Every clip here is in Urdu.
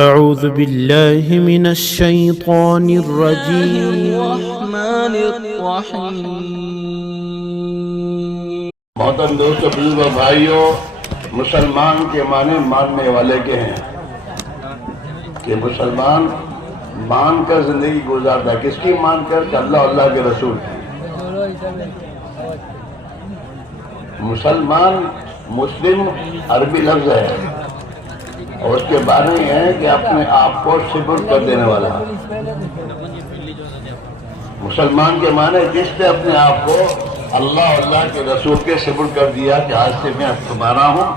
أعوذ بالله من الشيطان الرجيم. الرحمن الرحیم. محترم دوستو، بزرگوں، بھائیوں، مسلمان کے معنی ماننے والے کے ہیں کہ مسلمان مان کر زندگی گزارتا ہے. کس کی مان کر؟ کہ اللہ کے رسول کی. مسلمان، مسلم عربی لفظ ہے اور اس کے معنی یہ ہے کہ اپنے آپ کو سپرد کر دینے والا. مسلمان کے معنی جس نے اپنے آپ کو اللہ کے رسول کے سپرد کر دیا کہ آج سے میں تمہارا ہوں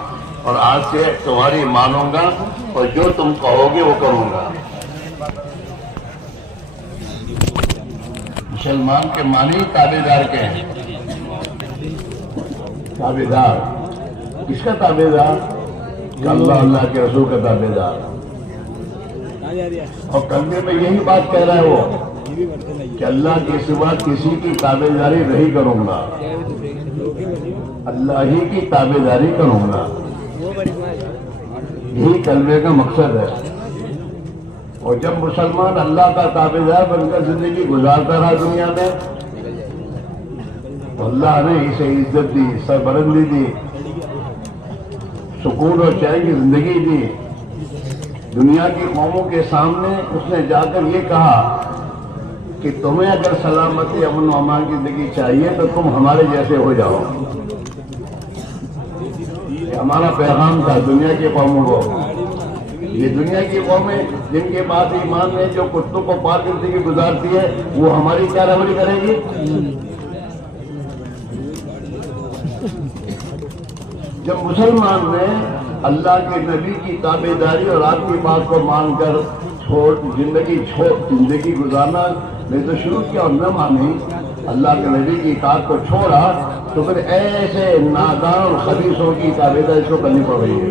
اور آج سے تمہاری مانوں گا اور جو تم کہو گے وہ کروں گا. مسلمان کے معنی تابعدار کے ہیں. تابعدار کس کا تابعدار؟ کہ اللہ کے رسول کا تابعدار. اور کلمے میں یہی بات کہہ رہا ہے وہ کہ اللہ کے سوا کسی کی تابعداری نہیں کروں گا، اللہ ہی کی تابعداری کروں گا. یہی کلمے کا مقصد ہے. اور جب مسلمان اللہ کا تابعدار بن کر زندگی گزارتا رہا دنیا میں تو اللہ نے اسے عزت دی، سربلندی دی، سکون اور چین کی زندگی دی. دنیا کی قوموں کے سامنے اس نے جا کر یہ کہا کہ تمہیں اگر سلامتی، امن و امان کی زندگی چاہیے تو تم ہمارے جیسے ہو جاؤ. یہ ہمارا پیغام تھا دنیا کی قوموں کو. یہ دنیا کی قومیں جن کے پاس ایمان ہے، جو کتوں کو پار کر زندگی گزارتی ہے، وہ ہماری کیا رہبری کرے گی؟ جب مسلمان نے اللہ کے نبی کی تابعداری اور آپ کی بات کو مان کر زندگی گزارنا میں تو شروع کیا اور نہ مانی، اللہ کے نبی کی اطاعت کو چھوڑا، تو پھر ایسے نادان اور خبیثوں کی تابعداری اس کو کرنی پڑ رہی ہے.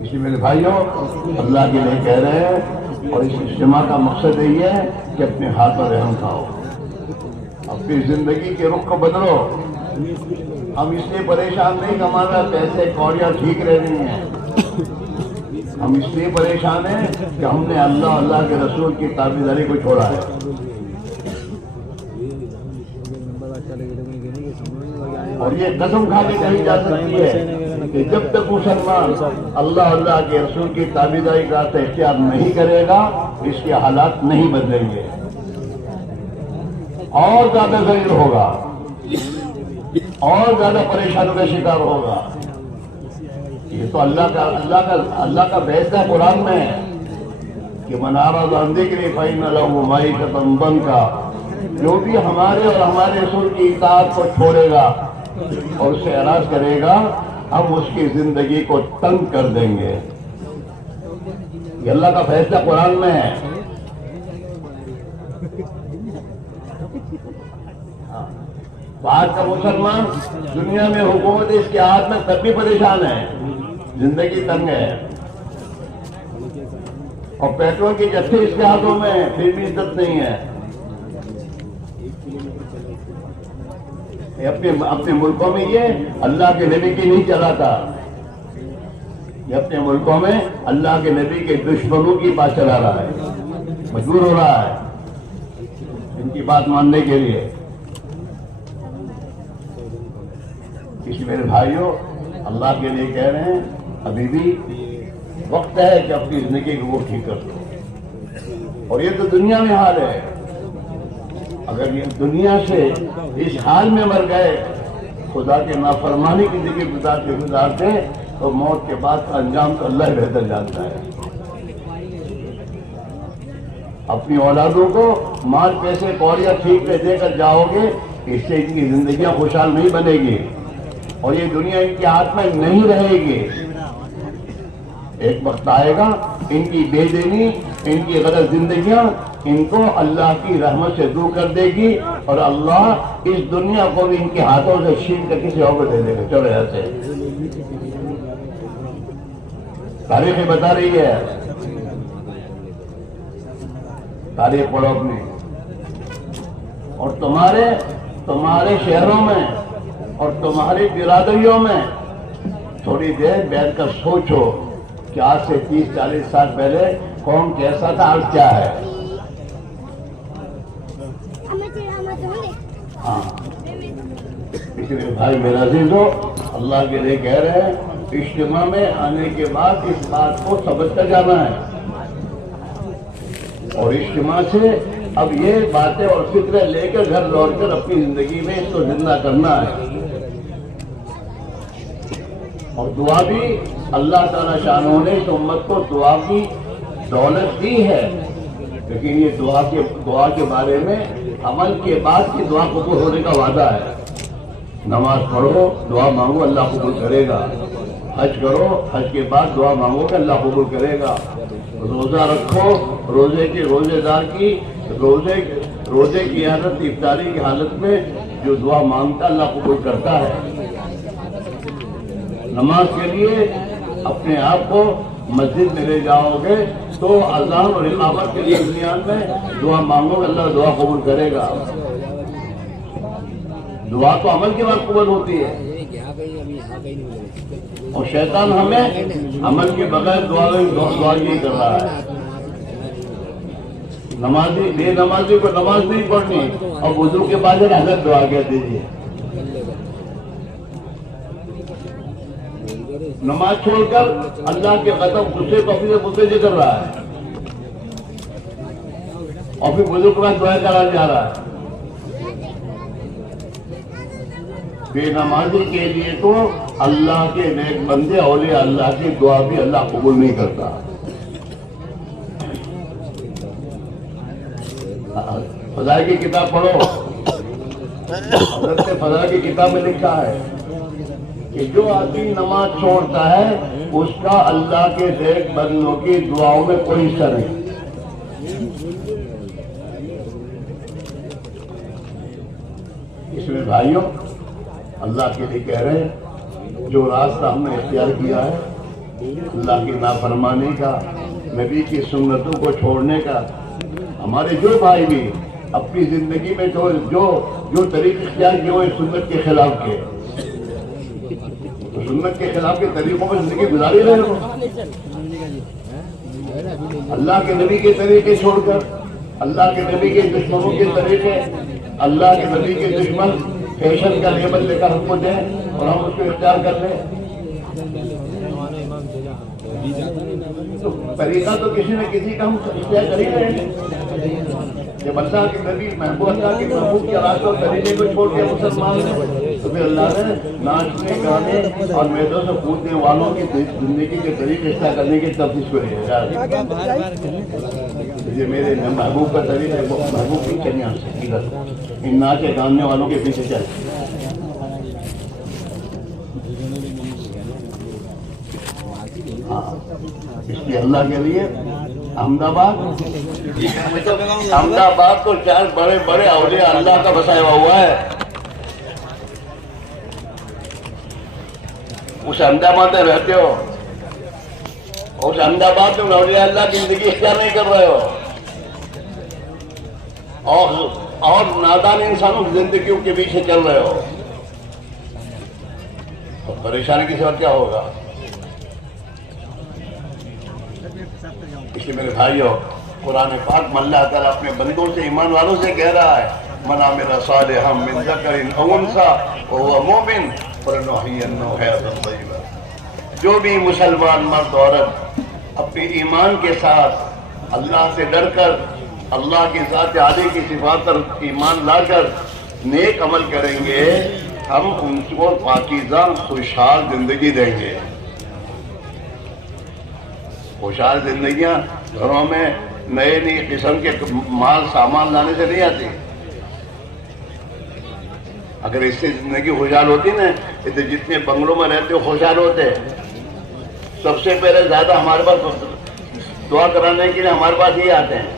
اسی میرے بھائیوں، اللہ کے لیے کہہ رہے ہیں اور اس اجتماع کا مقصد یہی ہے کہ اپنے ہاتھ پر رحم کھاؤ، اپنی زندگی کے رخ کو بدلو. ہم اس لیے پریشان نہیں کہ ہمارا پیسے کوڑیاں ٹھیک رہنی ہیں. ہم اس لیے پریشان ہیں کہ ہم نے اللہ کے رسول کی تابعداری کو چھوڑا ہے. اور یہ قسم کھا کے کہی جا سکتی ہے کہ جب تک مسلمان اللہ کے رسول کی تابعداری کا اختیار نہیں کرے گا، اس کے حالات نہیں بدلیں گے، اور زیادہ ذلیل ہوگا، اور زیادہ پریشانیوں کا شکار ہوگا. یہ تو اللہ کا بیعت ہے قرآن میں کہ من اعرض عن ذکری فإن لہ معیشۃ ضنکا. جو بھی ہمارے اور ہمارے رسول کی اطاعت کو چھوڑے گا اور اس سے اعراض کرے گا، ہم اس کی زندگی کو تنگ کر دیں گے. یہ اللہ کا فیصلہ قرآن میں ہے. آج کا مسلمان دنیا میں حکومت اس کے ہاتھ میں تب بھی پریشان ہے، زندگی تنگ ہے. اور پیٹرول کی جتھے اس کے ہاتھوں میں ہے، پھر بھی عزت نہیں ہے. اپنے ملکوں میں یہ اللہ کے نبی کی نہیں چلاتا، یہ اپنے ملکوں میں اللہ کے نبی کے دشمنوں کی بات چلا رہا ہے، مجبور ہو رہا ہے ان کی بات ماننے کے لیے. اس میرے بھائیوں، اللہ کے لیے کہہ رہے ہیں ابھی بھی وقت ہے کہ اپنی زندگی کو وہ ٹھیک کر دو. اور یہ تو دنیا میں حال ہے. اگر یہ دنیا سے اس حال میں مر گئے، خدا کے نافرمانی کی زندگی گزارتے تو موت کے بعد کا انجام تو اللہ ہی بہتر جانتا ہے. اپنی اولادوں کو مال پیسے کوڑیاں ٹھیک پہ دے کر جاؤ گے، اس سے ان کی زندگیاں خوشحال نہیں بنے گی اور یہ دنیا ان کے ہاتھ میں نہیں رہے گی. ایک وقت آئے گا ان کی بے دینی، ان کی غلط زندگیاں ان کو اللہ کی رحمت سے دور کر دے گی اور اللہ اس دنیا کو بھی ان کے ہاتھوں سے چھین کر کسی اور کو دے دے گا. چلو ایسے تاریخ بتا رہی ہے. تاریخ پڑھو اپنی اور تمہارے شہروں میں اور تمہاری برادریوں میں تھوڑی دیر بیٹھ کر سوچو کہ آج سے 30-40 سال پہلے کون کیسا تھا، آج کیا ہے۔ ہاں اس لیے بھائی میرا عزیزو، اللہ کے لیے کہہ رہے ہیں، اجتماع میں آنے کے بعد اس بات کو سمجھتا جانا ہے، اور اجتماع سے اب یہ باتیں اور فکریں لے کر گھر لوٹ کر اپنی زندگی میں اس کو زندہ کرنا ہے۔ اور دعا بھی اللہ تعالیٰ شانہ نے اس امت کو دعا کی دولت دی ہے، لیکن یہ دعا کے بارے میں عمل کے بعد کی دعا قبول ہونے کا وعدہ ہے۔ نماز پڑھو، دعا مانگو، اللہ قبول کرے گا۔ حج کرو، حج کے بعد دعا مانگو کہ اللہ قبول کرے گا۔ روزہ رکھو، روزے دار کی روزے کی حالت، افطاری کی حالت میں جو دعا مانگتا اللہ قبول کرتا ہے۔ نماز کے لیے اپنے آپ کو مسجد میں لے جاؤ گے تو اذان اور اقامت کے لیے بنیاد میں دعا مانگو گے، اللہ دعا قبول کرے گا۔ دعا تو عمل کے بعد قبول ہوتی ہے، اور شیطان ہمیں عمل کے بغیر دعا نہیں کر رہا ہے۔ نمازی بے نمازی کو نماز نہیں پڑھنی، اور وضو کے بعد حضرت دعا کہہ دیجیے۔ نماز چھوڑ کر اللہ کے قدم غصے کو اپنے متوجہ کر رہا ہے، اور پھر وضو کے بعد دعا کرا جا رہا ہے۔ بے نمازی کے لیے تو اللہ کے نیک بندے اولیاء اللہ کی دعا بھی اللہ قبول نہیں کرتا۔ فضائل کی کتاب پڑھو، حضرت فضائل کی کتاب میں لکھا ہے کہ جو آدمی نماز چھوڑتا ہے اس کا اللہ کے نیک بندوں کی دعاؤں میں کوئی حصہ نہیں۔ اس میں بھائیوں اللہ کے لیے کہہ رہے ہیں، جو راستہ ہم نے اختیار کیا ہے اللہ کی نافرمانی کا، نبی کی سنتوں کو چھوڑنے کا، ہمارے جو بھائی بھی اپنی زندگی میں جو طریقے اختیار کیے ہوئے سنت کے خلاف کے، سنت کے خلاف کے طریقوں میں زندگی گزاری رہے ہو، اللہ کے نبی کے طریقے چھوڑ کر اللہ کے نبی کے دشمنوں کے طریقے، اللہ کے نبی کے دشمن فیشن کا لیبل لے کر ہم کو دیں اور ہم اس کو اختیار کر لیں۔ طریقہ تو کسی نہ کسی کا ہم اختیار کر ہی رہے ہیں۔ جب اللہ کے نبی اللہ کے محبوب کے راستوں طریقے کو چھوڑ کے مسلمان ہیں تو پھر اللہ نے ناچنے گانے اور میدوں سے کودنے والوں کی زندگی کے طریقے اختیار کرنے کی تفتیش کو یہ میرے محبوب کا طریقہ ہے، محبوب کی چلے ادھر ان ناچے گانے والوں کے پیچھے چل۔ اس لیے اللہ کے لیے احمد آباد تو 4 بڑے بڑے اولیاء اللہ کا بسایا ہوا ہے۔ اس احمد آباد میں رہتے ہو، اس احمد آباد میں اولیاء اللہ کی زندگی اختیار نہیں کر رہے ہو، اور نادان انسانوں کی زندگیوں کے پیچھے چل رہے ہو، تو پریشانی کی صورت کیا ہوگا؟ اس لیے میرے بھائیوں، قرآن پاک میں اللہ تعالیٰ اپنے بندوں سے، ایمان والوں سے کہہ رہا ہے، من عمل صالحا من ذکر او انثی وهو مؤمن فلنحیینہ حیاۃ طیبہ۔ جو بھی مسلمان مرد عورت اپنی ایمان کے ساتھ اللہ سے ڈر کر، اللہ کی ذات عالی کی صفات پر ایمان لا کر نیک عمل کریں گے، ہم ان کو پاکیزہ خوشحال زندگی دیں گے۔ خوشحال زندگیاں گھروں میں نئے قسم کے مال سامان لانے سے نہیں آتی۔ اگر اس سے زندگی خوشحال ہوتی نا، تو جتنے بنگلوں میں رہتے ہو خوشحال ہوتے۔ سب سے پہلے زیادہ ہمارے پاس دعا کرانے کے لیے ہمارے پاس ہی آتے ہیں،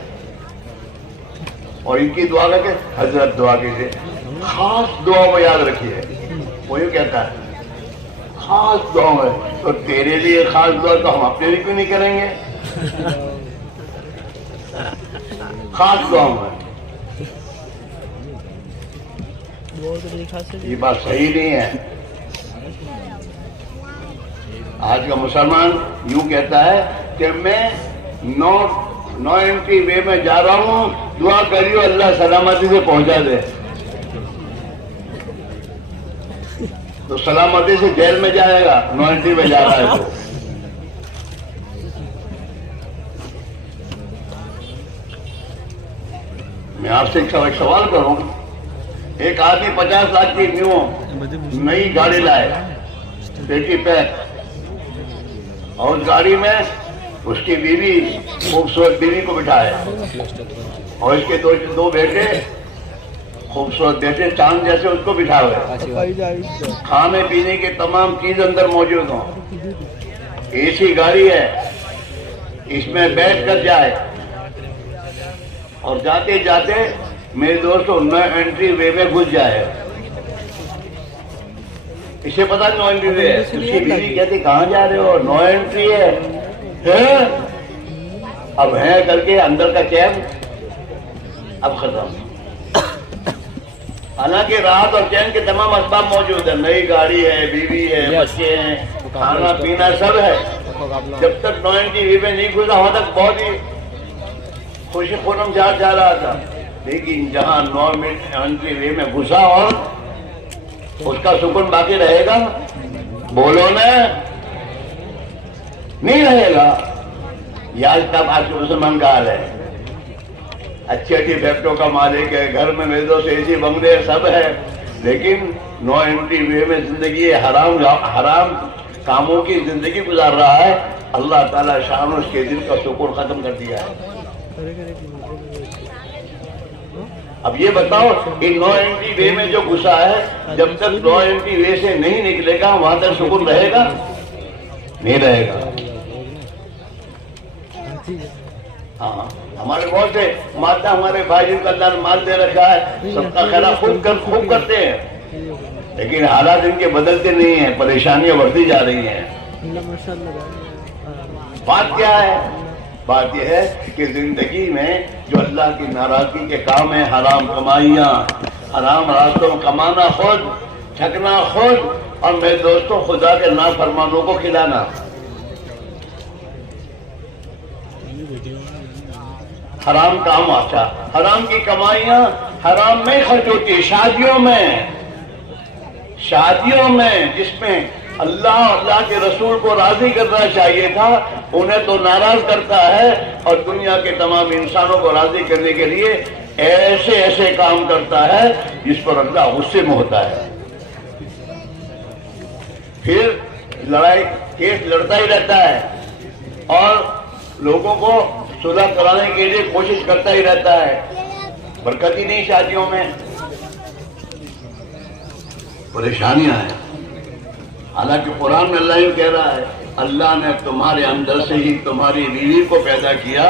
اور ان کی دعا کر کے حضرت دعا کیجیے، خاص دعا میں یاد رکھیے۔ وہ یوں کہتا ہے خاص دعا ہے، تو تیرے لیے خاص دعا تو ہم اپنے لیے کیوں نہیں کریں گے؟ خاص دعا ہے یہ بات صحیح نہیں ہے. آج کا مسلمان یوں کہتا ہے کہ میں نو انٹری وے میں جا رہا ہوں, دعا کریو اللہ سلامتی سے پہنچا دے. تو سلامتی سے جیل میں جائے گا, نو انٹری میں جا رہا ہے تو. میں آپ سے ایک سوال کروں. ایک آدمی 50 لاکھ کی نئی گاڑی لائے, پیٹی پیک, اور اس گاڑی میں اس کی بیوی, خوبصورت بیوی کو بٹھائے, اور اس کے دو بیٹے, خوبصورت بیٹے چاند جیسے اس کو بٹھا ہوئے. کھانے پینے کے تمام چیز اندر موجود ہوں, اے سی گاڑی ہے, اس میں بیٹھ کر جائے, اور جاتے جاتے میرے دوستوں نو انٹری وے میں گھس جائے. اسے پتا نو انٹری وے ہے. اس کی بیوی کہتی کہاں جا رہے ہو؟ نو انٹری ہے. اب ہے کر کے اندر کا چین اب ختم. حالانکہ راحت اور چین کے تمام اسباب موجود ہیں, نئی گاڑی ہے, بیوی ہے, بچے ہیں, کھانا پینا سب ہے. جب تک نو انٹری وے میں نہیں گزرا وہاں تک بہت ہی خوشی خورم جا رہا تھا. لیکن جہاں نو انٹری وے میں گھسا, اور اس کا سکون باقی رہے گا؟ بولو نا, نہیں رہے گا. یہ آج تک آج کے مسلمان کا حال ہے. اچھی اچھی فیکٹریوں کا مالک ہے, گھر میں میرے دوست اے سی بنگلے سب ہے, لیکن نو انٹری وے میں زندگی حرام کاموں کی زندگی گزار رہا ہے. اللہ تعالیٰ شان اس کے دل کا سکون ختم کر دیا ہے. اب یہ بتاؤ, ان نو انٹری وے میں جو گھسا ہے, جب تک نو انٹری وے سے نہیں نکلے گا وہاں تک سکون رہے گا؟ نہیں رہے گا. ہاں, ہمارے بہت سے مادہ ہمارے بھائی جن کا اللہ نے مال دے رکھا ہے, سب کا خیال خوب کرتے ہیں, لیکن حالات ان کے بدلتے نہیں ہیں, پریشانیاں بڑھتی جا رہی ہیں. بات کیا ہے؟ بات یہ ہے کہ زندگی میں جو اللہ کی ناراضگی کے کام ہیں, حرام کمائیاں, حرام راستوں میں کمانا خود, تھکنا خود, اور میرے دوستوں خدا کے نافرمانوں کو کھلانا. حرام کام. اچھا, حرام کی کمائیاں حرام میں خرچ ہوتی ہے. شادیوں میں جس میں اللہ کے رسول کو راضی کرنا چاہیے تھا, انہیں تو ناراض کرتا ہے, اور دنیا کے تمام انسانوں کو راضی کرنے کے لیے ایسے کام کرتا ہے جس پر اللہ غصے میں ہوتا ہے. پھر لڑائی کیس لڑتا ہی رہتا ہے, اور لوگوں کو صلح کرانے کے لیے کوشش کرتا ہی رہتا ہے. برکت ہی نہیں شادیوں میں, پریشانیاں ہیں. حالانکہ قرآن میں اللہ یہ کہہ رہا ہے, اللہ نے تمہارے اندر سے ہی تمہاری بیوی کو پیدا کیا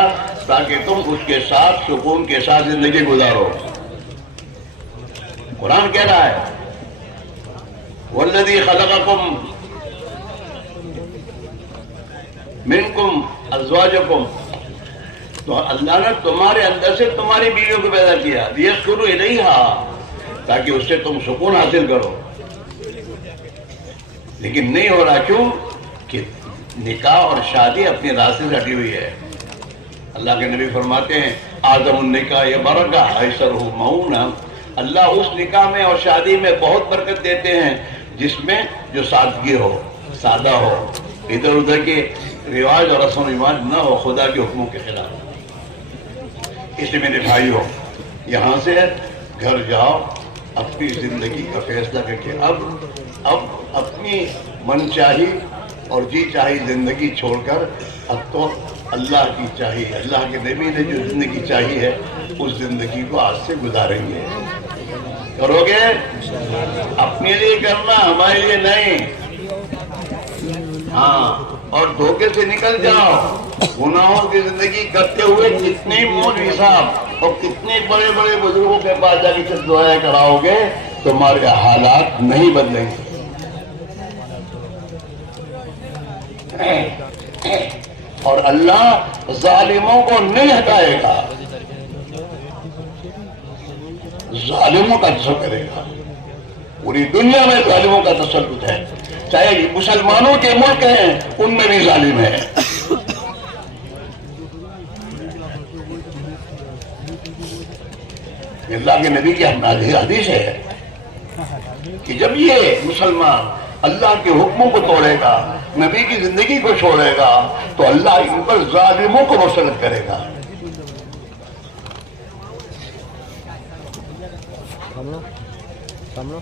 تاکہ تم اس کے ساتھ سکون کے ساتھ زندگی گزارو. قرآن کہہ رہا ہے وَالَّذِي خَلَقَكُمْ مِنْكُمْ أَزْوَاجَكُمْ, تو اللہ نے تمہارے اندر سے تمہاری بیویوں کو پیدا کیا, لِيَسْكُنُوا إِلَيْهَا, تاکہ اس سے تم سکون حاصل کرو. لیکن نہیں ہو رہا. کیوں؟ کہ نکاح اور شادی اپنی راستے سے ہٹی ہوئی ہے. اللہ کے نبی فرماتے ہیں آدم النکاح برکہ ایسرہ مؤونہ, اللہ اس نکاح میں اور شادی میں بہت برکت دیتے ہیں جس میں جو سادگی ہو, سادہ ہو, ادھر ادھر کے رواج اور رسم و رواج نہ ہو خدا کے حکموں کے خلاف. اس لیے میرے بھائیو, یہاں سے گھر جاؤ, اپنی زندگی کا فیصلہ کر کے اب اپنی من چاہی اور جی چاہی زندگی چھوڑ کر اب تو اللہ کی چاہیے, اللہ کے نبی نے جو زندگی چاہی ہے اس زندگی کو آج سے گزاریں گے. کرو گے؟ اپنے لیے کرنا, ہمارے لیے نہیں. ہاں, اور دھوکے سے نکل جاؤ. گناہوں کی زندگی کرتے ہوئے کتنے مولوی صاحب اور کتنے بڑے بڑے بزرگوں کے پاس جا کے دعائیں کراؤ گے, تمہارے حالات نہیں بدلیں گے. اور اللہ ظالموں کو نہیں ہٹائے گا. ظالموں کا تسلط کرے گا. پوری دنیا میں ظالموں کا تسلط ہے, چاہے مسلمانوں کے ملک ہیں ان میں بھی ظالم ہے. اللہ کے نبی کی حدیث ہے کہ جب یہ مسلمان اللہ کے حکموں کو توڑے گا, نبی کی زندگی کو چھوڑے گا, تو اللہ ان پر ظالموں کو مسلط کرے گا.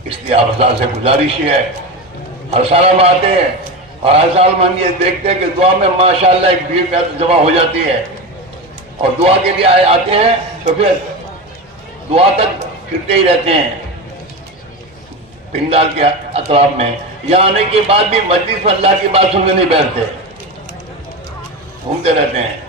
اس لیے آپ حضرات سے گزارش ہے, ہر سال ہم آتے ہیں اور ہر سال ہم یہ دیکھتے ہیں کہ دعا میں ماشاءاللہ ایک بھیڑ جمع ہو جاتی ہے, اور دعا کے لیے آتے ہیں تو پھر دعا تک پھرتے ہی رہتے ہیں پنڈال کے اطراف میں. یہاں آنے کے بعد بھی مجلس میں اللہ کی بات سننے نہیں بیٹھتے, گھومتے رہتے ہیں.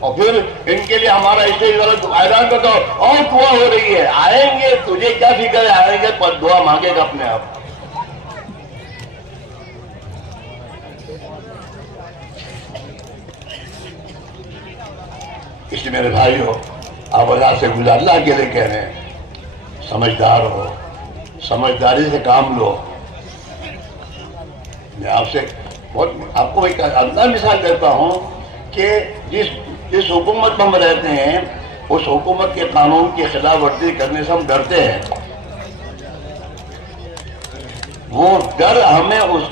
اور پھر ان کے لیے ہمارا اسٹیج والا اعلان کرتا اور دعا ہو رہی ہے, آئیں گے تجھے کیا فکر ہے, آئیں گے پر دعا مانگے گا اپنے آپ. اس لیے میرے بھائیو, آپ اللہ سے گزار اللہ کے لیے کہہ رہے ہیں, سمجھدار ہو, سمجھداری سے کام لو. میں آپ سے آپ کو ایک انداز مثال دیتا ہوں کہ جس حکومت میں ہم رہتے ہیں اس حکومت کے قانون کی خلاف ورزی کرنے سے ہم ڈرتے ہیں. وہ ڈر ہمیں اس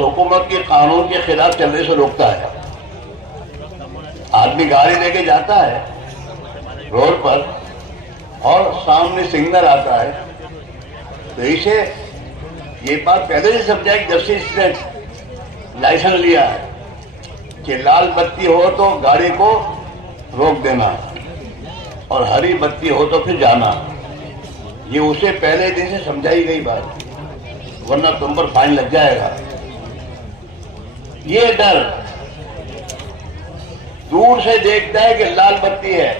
حکومت کے قانون کے خلاف چلنے سے روکتا ہے. آدمی گاڑی لے کے جاتا ہے روڈ پر اور سامنے سگنل آتا ہے تو اسے یہ بات پہلے سے سمجھا کہ جب سے اس نے لائسنس لیا ہے کہ لال بتی ہو تو گاڑی کو روک دینا اور ہری بتی ہو تو پھر جانا. یہ اسے پہلے دن سے سمجھائی گئی بات, ورنہ تم پر فائن لگ جائے گا. یہ ڈر دور سے دیکھتا ہے کہ لال بتی ہے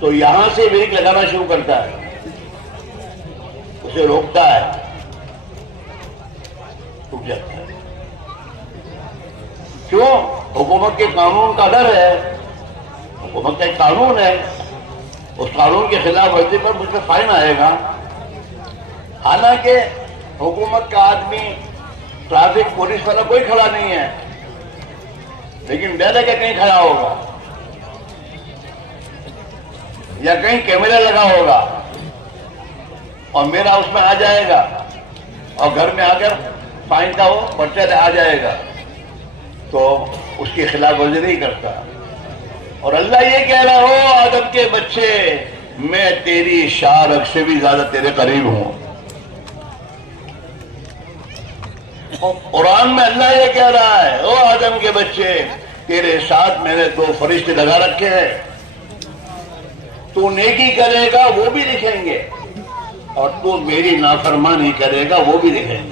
تو یہاں سے بریک لگانا شروع کرتا ہے, اسے روکتا ہے, رک جاتا ہے. کیوں؟ حکومت کے قانون کا ڈر ہے. حکومت کا ایک قانون ہے, اس قانون کے خلاف ورزی پر مجھ پہ فائن آئے گا. حالانکہ حکومت کا آدمی ٹریفک پولیس والا کوئی کھڑا نہیں ہے, لیکن ڈر ہے کہ کہیں کھڑا ہوگا یا کہیں کیمرہ لگا ہوگا اور میرا اس میں آ جائے گا اور گھر میں آ کر فائن کا وہ پرچہ آ جائے گا, تو اس کے خلاف ورزی نہیں کرتا. اور اللہ یہ کہہ رہا ہو آدم کے بچے, میں تیری شارک سے بھی زیادہ تیرے قریب ہوں. اور قرآن میں اللہ یہ کہہ رہا ہے, او آدم کے بچے, تیرے ساتھ میں نے 2 فرشتے لگا رکھے ہیں, تو نیکی کرے گا وہ بھی لکھیں گے اور تو میری نافرمانی کرے گا وہ بھی لکھیں گے.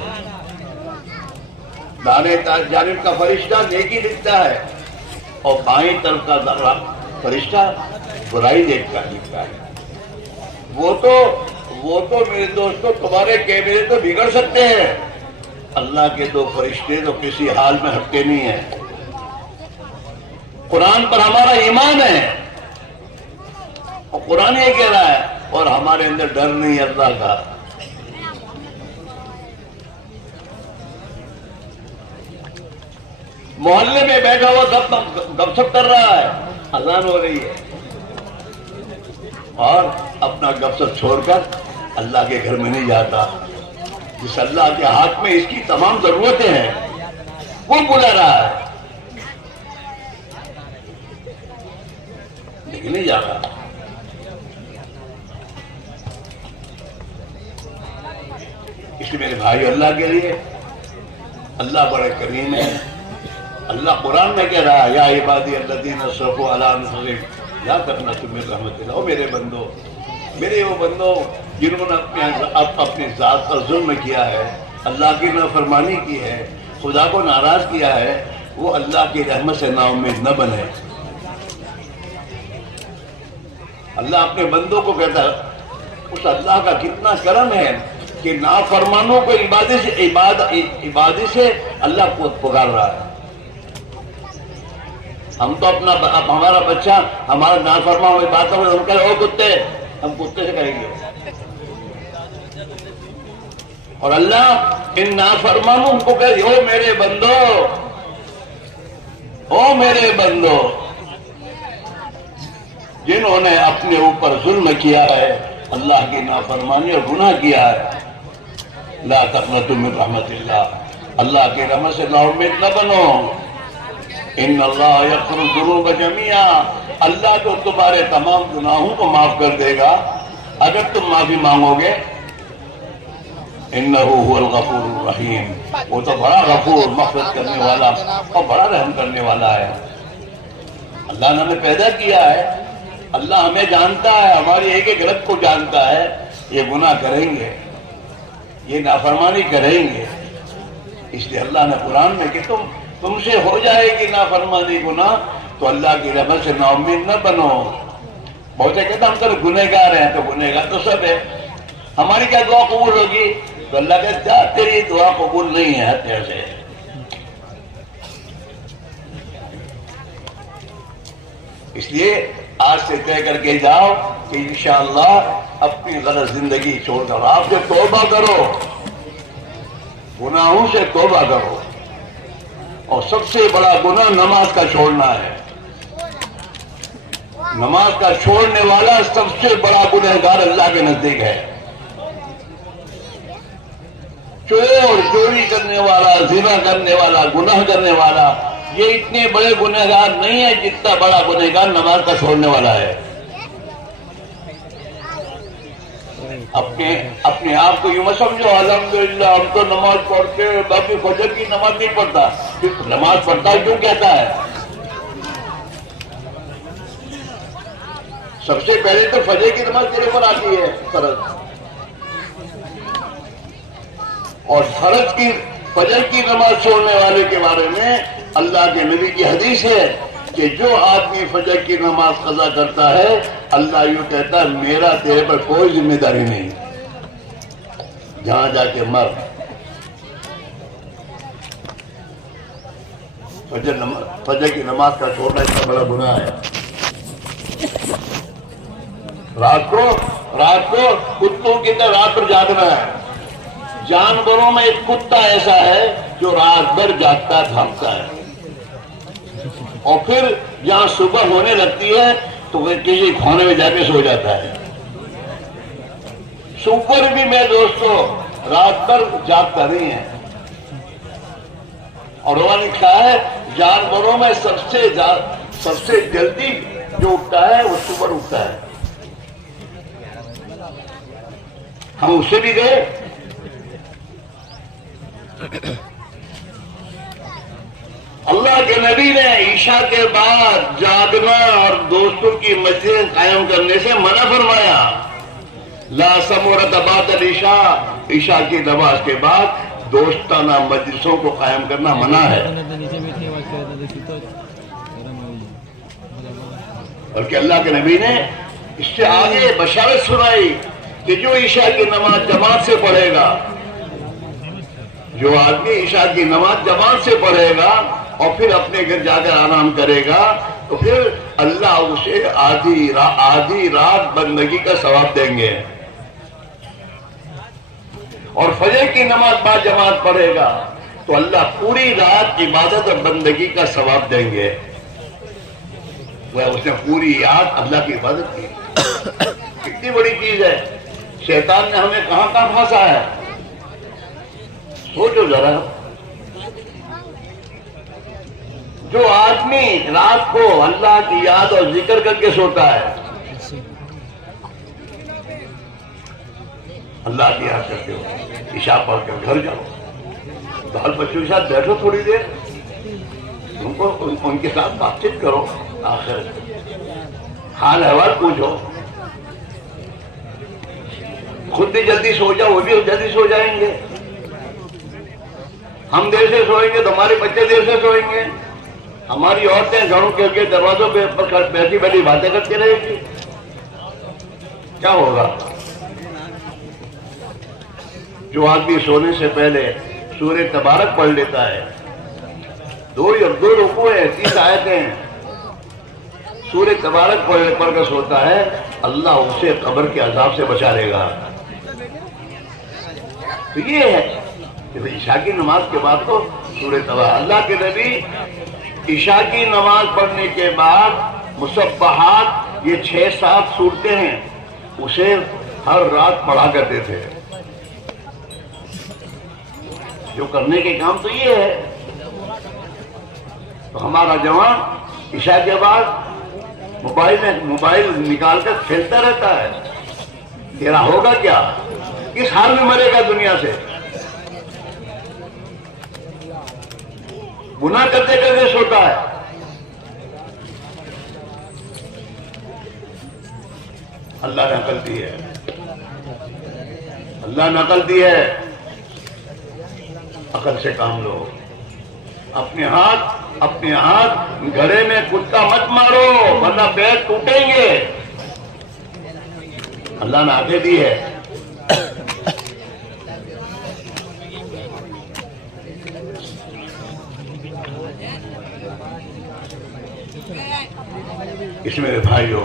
دانے جانب کا فرشتہ نیکی لکھتا ہے اور بائیں طرف کا فرشتہ برائی دیکھتا لکھتا ہے. وہ تو میرے دوستوں تمہارے کیمرے تو بگڑ سکتے ہیں, اللہ کے 2 فرشتے تو کسی حال میں ہٹتے نہیں ہیں. قرآن پر ہمارا ایمان ہے اور قرآن یہ کہہ رہا ہے, اور ہمارے اندر ڈر نہیں ہے اللہ کا. محلے میں بیٹھا ہوا گپ شپ کر رہا ہے, اذان ہو رہی ہے, اور اپنا گپ شپ چھوڑ کر اللہ کے گھر میں نہیں جاتا. جس اللہ کے ہاتھ میں اس کی تمام ضرورتیں ہیں وہ بلا رہا ہے لیکن نہیں جا رہا. اس لیے میرے بھائی, اللہ کے لیے اللہ بڑے کریم ہے. اللہ قرآن میں کہہ رہا ہے, یا عبادی الذین اسرفوا علی انفسہم لا تقنطوا من رحمت اللہ. میرے بندو, میرے وہ بندو جنہوں نے اپنی ذات پر ظلم کیا ہے, اللہ کی نافرمانی کی ہے, خدا کو ناراض کیا ہے, وہ اللہ کی رحمت سے نا امید نہ بنے. اللہ اپنے بندوں کو کہتا ہے, اس اللہ کا کتنا کرم ہے کہ نافرمانوں کو عبادت سے اللہ کو پکار رہا ہے. ہم تو اپنا ہمارا بچہ ہمارا نافرمان ہوئی بات ہے ہم کہہ او کتے، ہم کتے سے کہیں گے. اور اللہ ان نافرمانوں کو کہے او میرے بندو، او میرے بندو جنہوں نے اپنے اوپر ظلم کیا ہے، اللہ کی نافرمانی اور گناہ کیا ہے، لا تقنطوا من رحمت اللہ، اللہ کی رحمت سے نا امید نہ بنو. ان اللہ یغفر الذنوب جميعا، اللہ تو تمہارے تمام گناہوں کو معاف کر دے گا اگر تم معافی مانگو گے. انہ هو الغفور الرحیم، وہ تو بڑا غفور مغفرت کرنے والا اور بڑا رحم کرنے والا ہے. اللہ نے ہمیں پیدا کیا ہے، اللہ ہمیں جانتا ہے، ہماری ایک ایک رگ کو جانتا ہے. یہ گناہ کریں گے، یہ نافرمانی کریں گے، اس لیے اللہ نے قرآن میں کہ تم سے ہو جائے گی نافرمانی گناہ تو اللہ کی رحمت سے نا امید نہ بنو. بہت سے کہتے ہم تو گنہگار ہیں، تو گنہگار تو سب ہے، ہماری کیا دعا قبول ہوگی؟ تو اللہ کہتا ہے تیری دعا قبول نہیں ہے جیسے. اس لیے آج سے طے کر کے جاؤ کہ انشاءاللہ اپنی غلط زندگی چھوڑ کر آپ سے توبہ کرو، گناہوں سے توبہ کرو. اور سب سے بڑا گناہ نماز کا چھوڑنا ہے. نماز کا چھوڑنے والا سب سے بڑا گنہگار اللہ کے نزدیک ہے. چور، چوری کرنے والا، زنا کرنے والا، گناہ کرنے والا، یہ اتنے بڑے گنہگار نہیں ہے جتنا بڑا گنہگار نماز کا چھوڑنے والا ہے. اپنے آپ کو یوں مت سمجھو الحمدللہ ہم تو نماز پڑھتے باقی فجر کی نماز نہیں پڑھتا. پھر نماز پڑھتا کیوں کہتا ہے؟ سب سے پہلے تو فجر کی نماز تیرے پر آتی ہے فرض، اور فرض کی فجر کی نماز چھوڑنے والے کے بارے میں اللہ کے نبی کی حدیث ہے کہ جو آدمی فجر کی نماز قضا کرتا ہے اللہ یوں کہتا ہے میرا تیرے پر کوئی ذمہ داری نہیں، جہاں جا کے مر. فجر کی نماز کا چھوڑنا اتنا بڑا گناہ ہے. رات کو کتوں کی طرح رات پر جاگنا ہے. جانوروں میں ایک کتا ایسا ہے جو رات بھر جاگتا بھاگتا ہے، اور پھر جہاں صبح ہونے لگتی ہے تو وہ کسی کھونے میں جا کے سو جاتا ہے. سور بھی میں دوستو رات بھر جاگتا نہیں ہے. اور وہ لکھا ہے جانوروں میں سب سے جلدی جو اٹھتا ہے وہ سور اٹھتا ہے. ہم اسے بھی گئے. اللہ کے نبی نے عشاء کے بعد جاگنا اور دوستوں کی مجلس قائم کرنے سے منع فرمایا. لا سمورت بعد العشاء، عشاء کی نماز کے بعد دوستانہ مجلسوں کو قائم کرنا منع ہے. بلکہ اللہ کے نبی نے اس سے آگے بشارت سنائی کہ جو عشاء کی نماز جماعت سے پڑھے گا، جو آدمی عشاء کی نماز جماعت سے پڑھے گا اور پھر اپنے گھر جا کر آرام کرے گا تو پھر اللہ اسے آدھی رات بندگی کا ثواب دیں گے. اور فجر کی نماز بعد جماعت پڑھے گا تو اللہ پوری رات عبادت اور بندگی کا ثواب دیں گے. وہ اس نے پوری رات اللہ کی عبادت کی. کتنی بڑی چیز ہے. شیطان نے ہمیں کہاں کہاں پھنسا ہے سوچو ذرا. جو آدمی رات کو اللہ کی یاد اور ذکر کر کے سوتا ہے، اللہ کی یاد کرتے ہو، عشاء پڑھ کر گھر جاؤ، بال بچوں کے ساتھ بیٹھو تھوڑی دیر، ان کے ساتھ بات چیت کرو، آخر حال احوال پوچھو. خود بھی جلدی سو جاؤ، وہ بھی جلدی سو جائیں گے. ہم دیر سے سوئیں گے تو ہمارے بچے دیر سے سوئیں گے. ہماری عورتیں گھروں کے دروازوں پہ بیٹھی بیٹھی باتیں کرتی رہے گی. کیا ہوگا؟ جو آدمی سونے سے پہلے سورہ تبارک پڑھ لیتا ہے، دو رکوع ہیں، 30 آیتیں ہیں، سورہ تبارک پڑھ کر سوتا ہے اللہ اسے قبر کے عذاب سے بچا لے گا. تو یہ ہے کہ عشاء کی نماز کے بعد تو سورہ تبارک. اللہ کے نبی عشاء کی نماز پڑھنے کے بعد مسبحات یہ 6-7 صورتیں ہیں اسے ہر رات پڑھا کرتے تھے. جو کرنے کے کام تو یہ ہے. تو ہمارا جوان عشاء کے بعد موبائل نکال کر کھیلتا رہتا ہے. تیرا ہوگا کیا؟ کس حال میں مرے گا دنیا سے؟ گناہ کرتے کرتے سوتا ہے. اللہ نے عقل دی ہے, اللہ نے عقل دی ہے. عقل سے کام لو. اپنے ہاتھ گھڑے میں کتا مت مارو ورنہ پیر ٹوٹیں گے. اللہ نے آگے دی ہے. اس میرے بھائیوں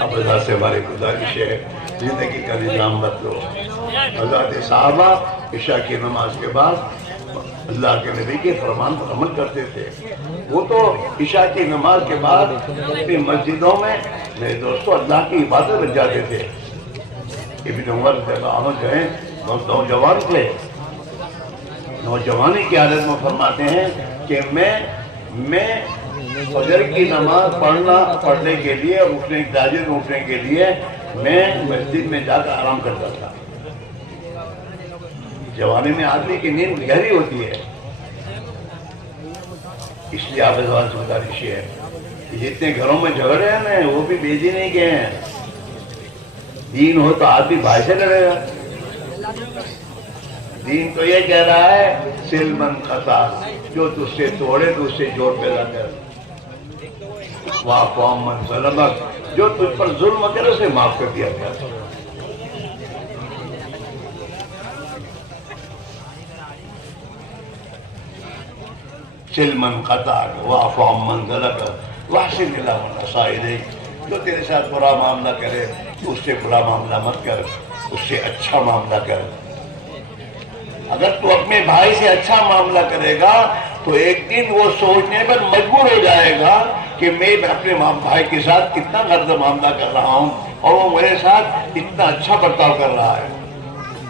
اب اللہ سے ہماری گزارش ہے زندگی کا نظام بدلو. حضرات صحابہ عشاء کی نماز کے بعد اللہ کے نبی کے فرمان پر عمل کرتے تھے. وہ تو عشاء کی نماز کے بعد اپنی مسجدوں میں میرے دوستوں اللہ کی عبادت بن جاتے تھے. ابن عمر رضی اللہ عنہ جو ہیں نوجوان تھے. نوجوانی کی حالت میں فرماتے ہیں کہ میں فجر کی نماز پڑھنے کے لیے تہجد اٹھنے کے لیے میں مسجد میں جا کر آرام کرتا تھا. جوانی میں آدمی کی نیند گہری ہوتی ہے. اس لیے آپ سے گزارش ہے کہ جتنے گھروں میں جھگڑے ہیں نا وہ بھی بیجی نہیں گئے ہیں. دین ہو تو آدمی بھائی سے لڑے گا. دین تو یہ کہہ رہا ہے سل من خطا, جو تجھ سے توڑے تو اس سے جوڑ پیدا کر. واعف عمن ظلمک, جو تجھ پر ظلم کرے اسے معاف کر دیا گیا. سل من قطعک واعف عمن ظلمک واحسن الی من اساء الیک, جو تیرے ساتھ برا معاملہ کرے اس سے برا معاملہ مت کر, اس سے اچھا معاملہ کر. اگر تو اپنے بھائی سے اچھا معاملہ کرے گا تو ایک دن وہ سوچنے پر مجبور ہو جائے گا کہ میں اپنے بھائی کے ساتھ کتنا غلط معاملہ کر رہا ہوں اور وہ میرے ساتھ اتنا اچھا برتاؤ کر رہا ہے.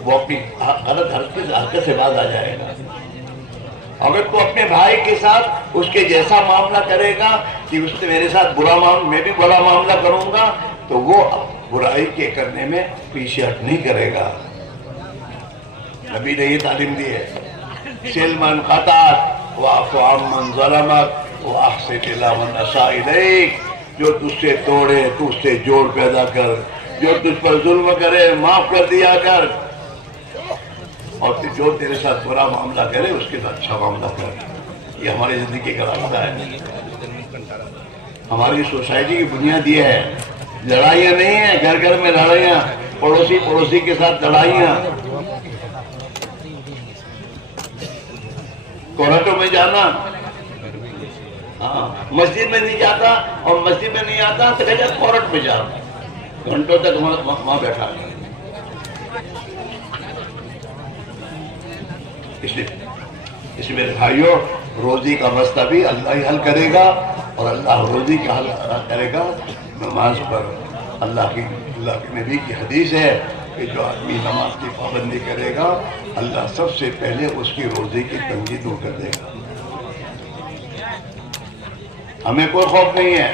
وہ اپنی غلط حرکت سے باز آ جائے گا. اگر تو اپنے بھائی کے ساتھ اس کے جیسا معاملہ کرے گا کہ اس نے میرے ساتھ برا معاملہ, میں بھی برا معاملہ کروں گا, تو وہ برائی کے کرنے میں پیچھے ہٹ نہیں کرے گا. نبی نے یہ تعلیم دی ہے سل من قطعک واعف عمن ظلمک واحسن الی من اساء الیک, جو تجھ سے توڑے تو اس سے جوڑ پیدا کر, جو تجھ پر ظلم کرے معاف کر دیا کر, اور جو تیرے ساتھ برا معاملہ کرے اس کے ساتھ اچھا معاملہ کر. یہ ہماری زندگی کا راستہ ہے. ہماری سوسائٹی کی بنیاد یہ ہے. لڑائیاں نہیں ہیں, گھر گھر میں لڑائیاں, پڑوسی کے ساتھ لڑائیاں. کورٹوں میں جانا, ہاں مسجد میں نہیں جاتا اور مسجد میں نہیں آتا تو کہتے کورٹ میں جا, گھنٹوں تک وہاں بیٹھا. اس میں بھائیوں روزی کا مسئلہ بھی اللہ ہی حل کرے گا, اور اللہ روزی کا حل کرے گا نماز پر. اللہ کے نبی کی حدیث ہے کہ جو آدمی نماز کی پابندی کرے گا اللہ سب سے پہلے اس کی روزی کی تنگی دور کر دے گا. ہمیں کوئی خوف نہیں ہے,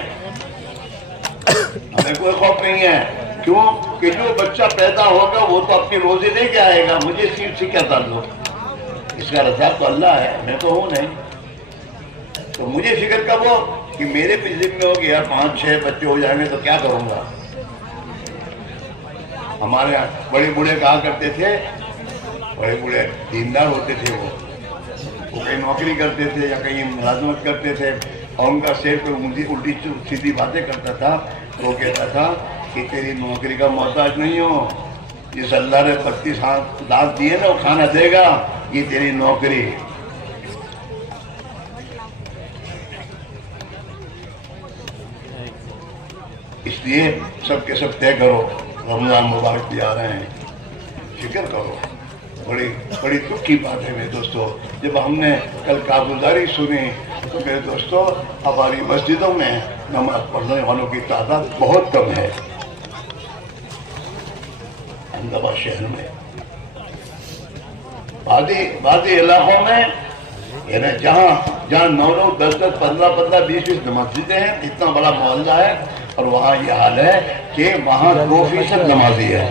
ہمیں کوئی خوف نہیں ہے. کیوں کہ جو بچہ پیدا ہوگا وہ تو اپنی روزی لے کے آئے گا. مجھے سیٹ سے کیا تعلق, اس کا رزاق تو اللہ ہے, میں تو ہوں نہیں. تو مجھے فکر کب ہو کہ میرے ذمہ میں ہو کہ یار 5-6 بچے ہو جائیں گے تو کیا کروں گا. ہمارے یہاں بڑے بوڑھے کہا کرتے تھے, بڑے بوڑھے دیندار ہوتے تھے, وہ کہیں نوکری کرتے تھے یا کہیں ملازمت کرتے تھے, اور ان کا سیر کوئی الٹی سیدھی باتیں کرتا تھا. وہ کہتا تھا کہ تیری نوکری کا محتاج نہیں ہو, جس اللہ نے 32 دانت دیے نا وہ کھانا دے گا, یہ تیری نوکری. اس لیے سب کے سب طے کرو، رمضان مبارک بھی آ رہے ہیں، فکر کرو۔ بڑی دکھ کی بات ہے میرے دوستو، جب ہم نے کل کارگزاری سنی تو میرے دوستو ہماری مسجدوں میں نماز پڑھنے والوں کی تعداد بہت کم ہے۔ احمد آباد شہر میں بعضی علاقوں میں یعنی جہاں 9 10 15 20 مسجدیں ہیں، اتنا بڑا محلہ ہے، اور وہاں یہ حال ہے کہ وہاں 2% نمازی ہے،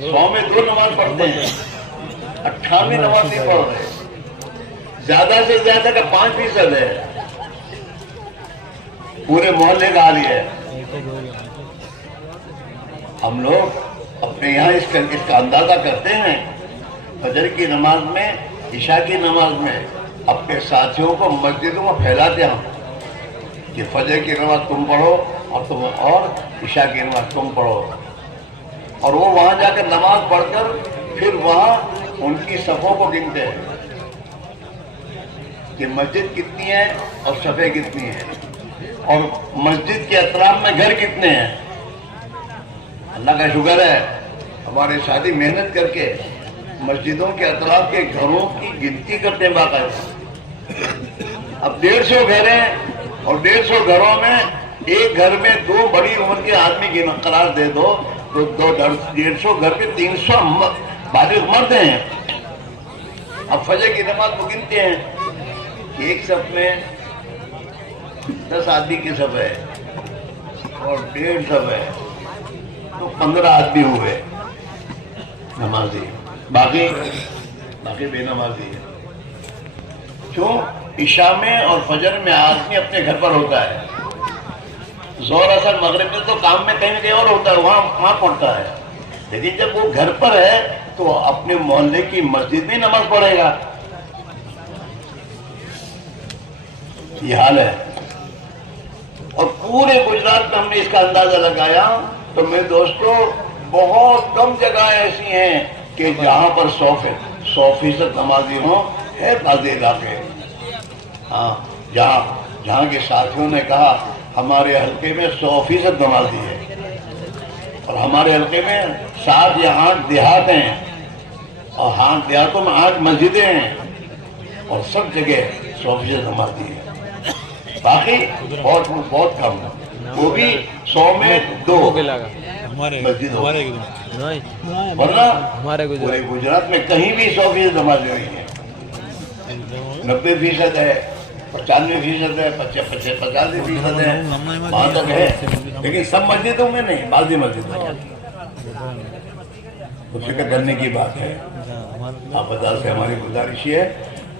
100 میں 2 نماز پڑھتے ہیں، 98 نماز نہیں پڑھ رہے، زیادہ سے زیادہ کا 5% ہے، پورے محلے کا حال یہ ہے۔ ہم لوگ اپنے یہاں اس کا اندازہ کرتے ہیں، فجر کی نماز میں، عشاء کی نماز میں اپنے ساتھیوں کو مسجدوں میں پھیلاتے ہم کہ فجر کی نماز تم پڑھو اور عشاء کی نماز تم پڑھو، اور وہ وہاں جا کر نماز پڑھ کر پھر وہاں ان کی صفوں کو گنتے ہیں کہ مسجد کتنی ہے اور صفیں کتنی ہیں، اور مسجد کے اطراف میں گھر کتنے ہیں۔ اللہ کا شکر ہے ہمارے ساتھی محنت کر کے مسجدوں کے اطراف کے گھروں کی گنتی کرتے ہیں باقاعدہ۔ اب 150 گھر ہیں اور 150 گھروں میں ایک گھر میں 2 بڑی عمر کے آدمی کی قرار دے دو تو 150 گھر کے 300 بالغ مرد ہیں۔ اب فجر کی نماز کو گنتے ہیں کہ ایک صف میں 10 آدمی کی صف ہے اور 1.5 صف ہے تو 15 آدمی ہوئے نمازی، باقی بے نمازی ہے۔ کیوں؟ عشاء میں اور فجر میں آدمی اپنے گھر پر ہوتا ہے، ظہر اثر مغرب میں تو کام میں کہیں نہ کہیں اور ہوتا ہے، وہاں پڑھتا ہے، لیکن جب وہ گھر پر ہے تو اپنے محلے کی مسجد میں نماز پڑھے گا۔ یہ حال ہے، اور پورے گجرات میں ہم نے اس کا اندازہ لگایا تو میرے دوستو بہت کم جگہیں ایسی ہیں کہ جہاں پر 100% نمازی ہوں، ہے بعض علاقے، ہاں جہاں کے ساتھیوں نے کہا ہمارے حلقے میں 100% نمازی ہے، اور ہمارے حلقے میں 7 یا 8 دیہات ہیں، اور 8 دیہاتوں میں 8 مسجدیں ہیں، اور سب جگہ 100% نمازی ہے، باقی بہت کم ہے، وہ بھی 100 میں 2 مسجد ہو، ورنہ پورے گجرات میں کہیں بھی 100% نمازی ہوئی ہے، 90% ہے، 95% ہے، 85% ہے، وہاں تک ہے، لیکن سب مسجدوں میں نہیں، بعضی مسجدوں میں۔ تو فکر کرنے کی بات ہے۔ آپ بازار سے ہماری گزارش ہے،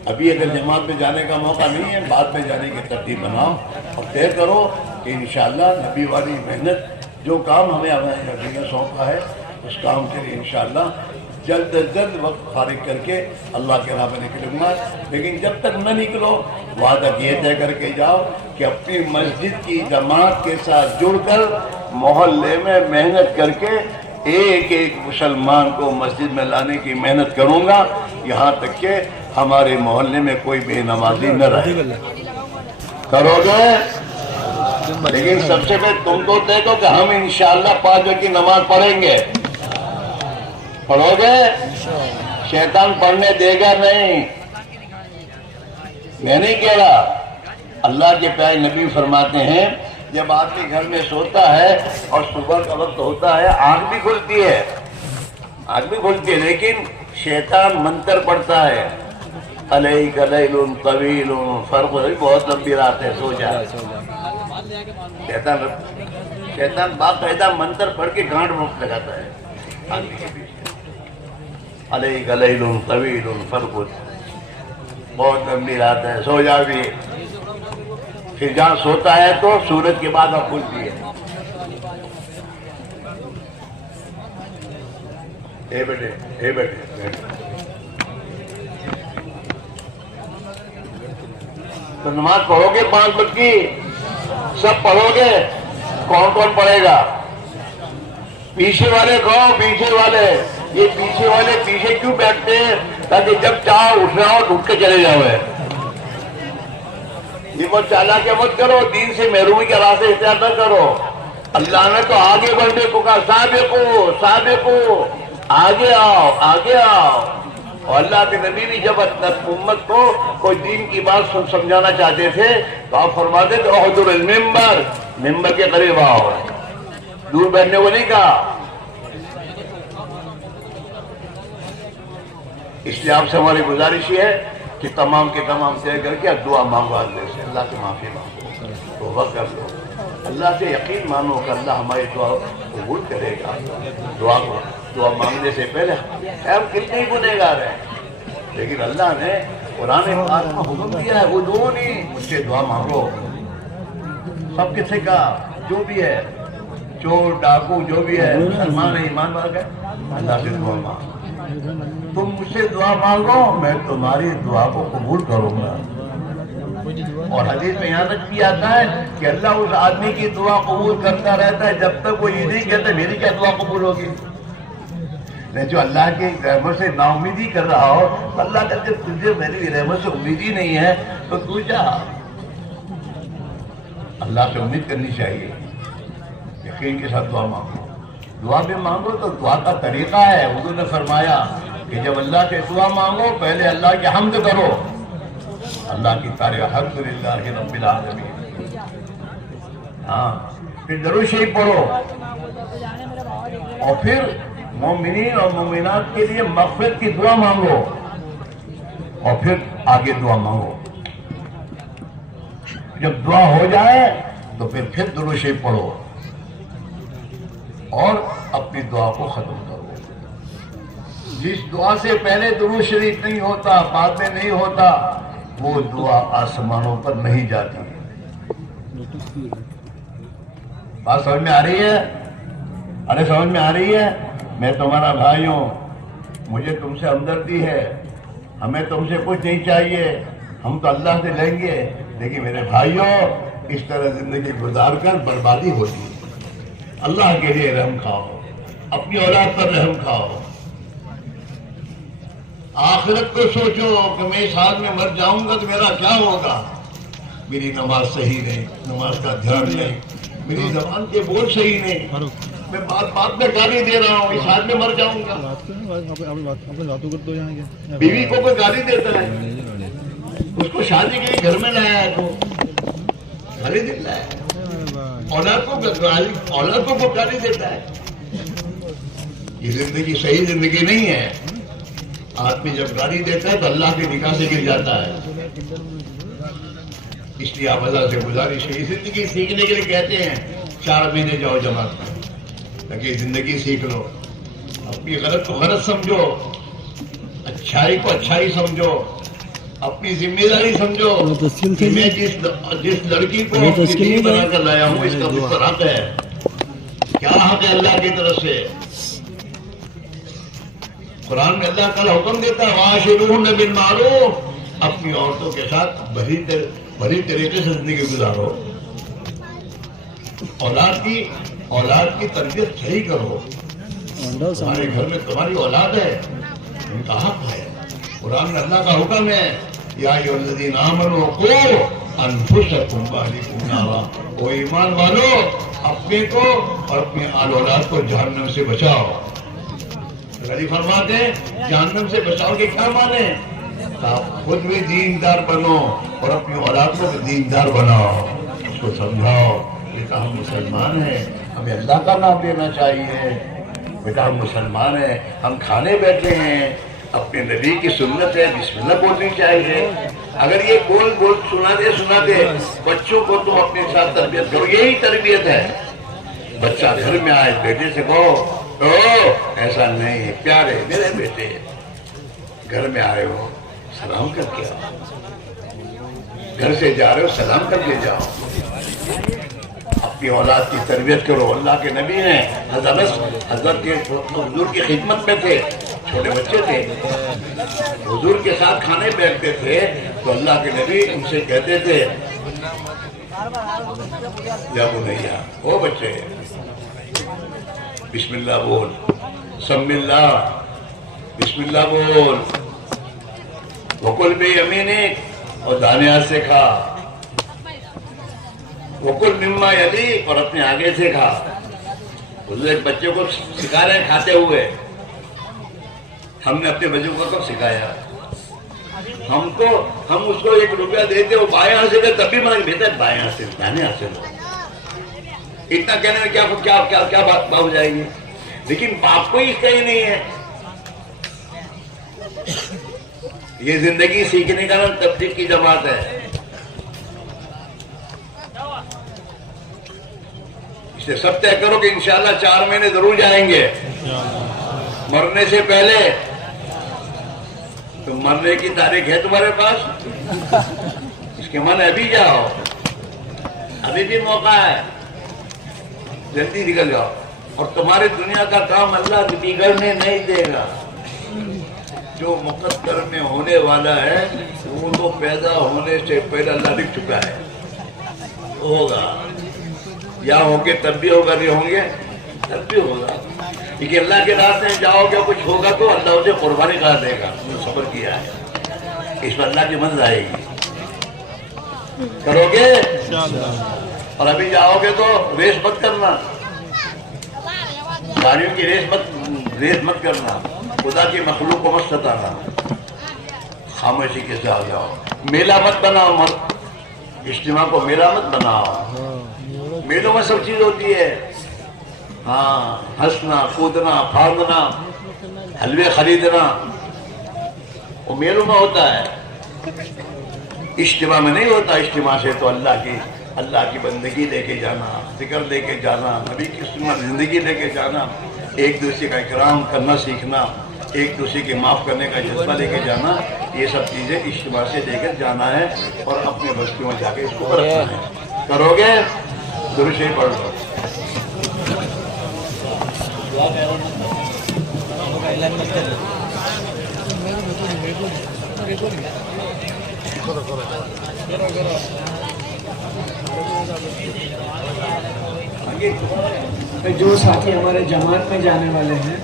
ابھی اگر جماعت میں جانے کا موقع نہیں ہے، بعد میں جانے کی ترتیب بناؤ اور طے کرو کہ انشاءاللہ نبی والی محنت، جو کام ہمیں نبی نے سونپا ہے اس کام کے لیے انشاءاللہ جلد از جلد وقت فارغ کر کے اللہ کے راہ میں نکلوں گا، لیکن جب تک نہ نکلو وعدہ یہ طے کر کے جاؤ کہ اپنی مسجد کی جماعت کے ساتھ جڑ کر محلے میں محنت کر کے ایک مسلمان کو مسجد میں لانے کی محنت کروں گا، یہاں تک کہ ہمارے محلے میں کوئی بے نمازی نہ رہے۔ کرو گے؟ لیکن سب سے پہلے تم تو دیکھو کہ ہم انشاءاللہ 5 وقت کی نماز پڑھیں گے، پڑھو گے؟ شیطان پڑھنے دے گا نہیں، میں نہیں کہہ رہا، اللہ کے پیارے نبی فرماتے ہیں جب آدمی گھر میں سوتا ہے اور صبح کا وقت ہوتا ہے آنکھ بھی کھلتی ہے، لیکن شیطان منتر پڑھتا ہے، علیک لیل طویل فرق بہت لمبی رات ہے، سو جا۔ شیطان باقاعدہ منتر پڑھ کے گانٹ روک لگاتا ہے آدمی کے پیچھے، علیک لیل طویل فرق بہت لمبی رات ہے، سو جا بھی۔ پھر جہاں سوتا ہے تو سورج کے بعد اب کھلتی ہے۔ اے بیٹے تو نماز پڑھو گے 5 وقت کی؟ سب پڑھو گے؟ کون پڑھے گا؟ پیچھے والے کہو، پیچھے والے، یہ پیچھے والے پیچھے کیوں بیٹھتے ہیں؟ تاکہ جب چاہو اٹھنا ہو تو اٹھ کے چلے جاؤ۔ یہ وہ چالاکیاں مت کرو، دین سے محرومی کے راستے اختیار نہ کرو۔ اللہ نے تو آگے بڑھنے کو کہا، سابقو سابقو، آگے آؤ آگے آؤ۔ اور اللہ کے نبی بھی جب امت کو کوئی دین کی بات سمجھانا چاہتے تھے تو آپ فرماتے تھے احضر المنبر، ممبر کے قریب آؤ، دور بیٹھنے کو نہیں کہا۔ اس لیے آپ سے ہماری گزارش یہ ہے کہ تمام کے تمام طے کر کے دعا مانگو، اللہ سے، اللہ سے معافی مانگو، توبہ کر لو، اللہ سے یقین مانو کہ اللہ ہماری دعا قبول کرے گا۔ دعا مانگنے سے پہلے ہم کتنے ہی گنہگار ہیں، لیکن اللہ نے قرآن پاک میں حکم دیا ہے ادعونی، مجھ سے دعا مانگو۔ سب کسی کا جو بھی ہے، چور ڈاکو جو بھی ہے، مسلمان ہے، ایمان والا ہے، اللہ سے دعا مانگو۔ تم مجھ سے دعا مانگو، میں تمہاری دعا کو قبول کروں گا۔ اور حدیث میں یہاں تک بھی آتا ہے کہ اللہ اس آدمی کی دعا قبول کرتا رہتا ہے جب تک وہ یہ نہیں کہتا میری کیا دعا قبول ہوگی۔ میں جو اللہ کی رحمت سے نا امیدی کر رہا ہو، اللہ کہتے تجھے میری رحمت سے امید ہی نہیں ہے تو تو جا۔ اللہ سے امید کرنی چاہیے، یقین کے ساتھ دعا مانگو۔ دعا بھی مانگو تو دعا کا طریقہ ہے، حضور نے فرمایا کہ جب اللہ سے دعا مانگو پہلے اللہ کی حمد کرو، اللہ کی تعریف، الحمدللہ رب العالمین، ہاں، پھر درود شریف پڑھو، اور پھر مومنین اور مومنات کے لیے مغفرت کی دعا مانگو، اور پھر آگے دعا مانگو۔ جب دعا ہو جائے تو پھر درود شریف پڑھو اور اپنی دعا کو ختم کرو۔ جس دعا سے پہلے درود شریف نہیں ہوتا، بعد میں نہیں ہوتا، وہ دعا آسمانوں پر نہیں جاتی۔ بات سمجھ میں آ رہی ہے؟ ارے سمجھ میں آ رہی ہے؟ میں تمہارا بھائی ہوں، مجھے تم سے ہمدردی ہے، ہمیں تم سے کچھ نہیں چاہیے، ہم تو اللہ سے لیں گے، لیکن میرے بھائیوں اس طرح زندگی گزار کر بربادی ہوتی ہے۔ اللہ کے لیے رحم کھاؤ، اپنی اولاد پر رحم کھاؤ، آخرت کو سوچو کہ میں اس حال میں مر جاؤں گا تو میرا کیا ہوگا۔ میری نماز صحیح نہیں، نماز کا دھیان نہیں، میری زبان کے بول صحیح نہیں، میں بات میں گالی دے رہا ہوں، اس حال میں مر جاؤں گا۔ بیوی کو کوئی گالی دیتا ہے، اس کو شادی کے لیے گھر میں لایا ہے تو گالی دیتا ہے، اولاد کو گالی دیتا ہے۔ یہ زندگی صحیح زندگی نہیں ہے۔ آدمی جب گالی دیتا ہے تو اللہ کی نگاہ سے گر جاتا ہے۔ اس لیے آپ اللہ سے گزارش ہے، زندگی سیکھنے کے لیے کہتے ہیں 4 مہینے جاؤ جماعت میں، تاکہ زندگی سیکھ لو، اپنی غلط کو غلط سمجھو، اچھائی کو اچھائی سمجھو، اپنی ذمہ داری سمجھو کہ میں جس لڑکی کو اپنی بنا کر لایا ہوں اس کا مجھ پر حق ہے، کیا حق ہے اللہ کی طرف سے۔ قرآن میں اللہ تعالیٰ حکم دیتا ہے وَعَاشِرُوهُنَّ بِالْمَعْرُوفِ، اپنی عورتوں کے ساتھ بھلی طریقے سے زندگی گزارو، اولاد کی تربیت صحیح کرو۔ تمہارے گھر میں تمہاری اولاد ہے، ان کا حق ہے۔ قرآن میں اللہ کا حکم ہے یا ایھا الذین آمنوا قوا انفسکم واہلیکم نارا، او ایمان والو اپنے کو اور اپنے آل اولاد کو جہنم سے بچاؤ۔ غنی فرماتے ہیں جہنم سے بچاؤ کے کیا مانے؟ آپ خود بھی دیندار بنو اور اپنی اولاد کو بھی دیندار بناؤ، اس کو سمجھاؤ بیٹا ہم مسلمان ہیں، ہمیں اللہ کا نام لینا چاہیے، بیٹا ہم مسلمان ہیں، ہم کھانے بیٹھے ہیں، اپنے نبی کی سنت ہے بسم اللہ بولنی چاہیے۔ اگر یہ بول سناتے بچوں کو تم اپنے ساتھ تربیت کرو، یہی تربیت ہے۔ بچہ گھر میں آئے بیٹے سے کہو ایسا نہیں، پیارے میرے بیٹے گھر میں آئے ہو سلام کر کے آؤ، گھر سے جا رہے ہو سلام کر کے جاؤ۔ اپنی اولاد کی تربیت کرو۔ اللہ کے نبی ہیں حضرت کے حضور کی خدمت میں تھے، چھوٹے بچے تھے، حضور کے ساتھ کھانے بیٹھتے تھے تو اللہ کے نبی ان سے کہتے تھے یا بنیا، او بچے بسم اللہ بول، سم اللہ، بسم اللہ بول، وکل بیمینک، اور دانے ہاتھ سے کھا، وکل مما یلیک، اور اپنے آگے سے کھا. حضور ایک بچے کو سکھا رہے ہیں کھاتے ہوئے. ہم نے اپنے بچوں کو کب سکھایا؟ ہم اس کو 1 روپیہ دیتے وہ بائیں ہاتھ سے تب بھی مانگ بہتر بائیں ہاتھ سے دانے ہاتھ سے لو. اتنا کہنے میں کیا بات ہو جائے گی؟ لیکن باپ کو اس کا ہی نہیں ہے. یہ زندگی سیکھنے کا نام تبلیغ کی جماعت ہے. اسے سب طے کرو کہ انشاءاللہ 4 مہینے ضرور جائیں گے مرنے سے پہلے. تو مرنے کی تاریخ ہے تمہارے پاس؟ اس کے من ابھی جاؤ، ابھی بھی موقع ہے، جلدی نکل جاؤ. اور تمہاری دنیا کا کام اللہ بگڑنے نہیں دے گا. جو مقدر میں ہونے والا ہے وہ تو پیدا ہونے سے پہلے اللہ لکھ چکا ہے. ہوگا یا ہوگے تب بھی ہوگا، نہیں ہوں گے تب بھی ہوگا. لیکن اللہ کے راستے میں جاؤ گے کچھ ہوگا تو اللہ اسے قربانی کر دے گا. صبر کیا ہے اس پر اللہ کی مدد آئے گی. کرو گے؟ اور ابھی جاؤ گے تو ریس مت کرنا، گاڑیوں کی ریس مت کرنا، خدا کی مخلوق کو مت ستانا. خاموشی کے ساتھ جاؤ. میلہ مت بناؤ، اجتماع کو میلہ مت بناؤ. میلوں میں سب چیز ہوتی ہے. ہاں، ہنسنا کودنا پھاندنا حلوے خریدنا وہ میلوں میں ہوتا ہے، اجتماع میں نہیں ہوتا. اجتماع سے تو اللہ کی بندگی لے کے جانا، ذکر لے کے جانا، نبی کی سنت زندگی لے کے جانا، ایک دوسرے کا اکرام کرنا سیکھنا، ایک دوسرے کے معاف کرنے کا جذبہ لے کے جانا، یہ سب چیزیں اجتماع سے لے کر جانا ہے اور اپنے بستیوں میں جا کے اس کو رکھنا ہے. کرو گے؟ درود شریف پڑھ لو. جو ساتھی ہمارے جماعت میں جانے والے ہیں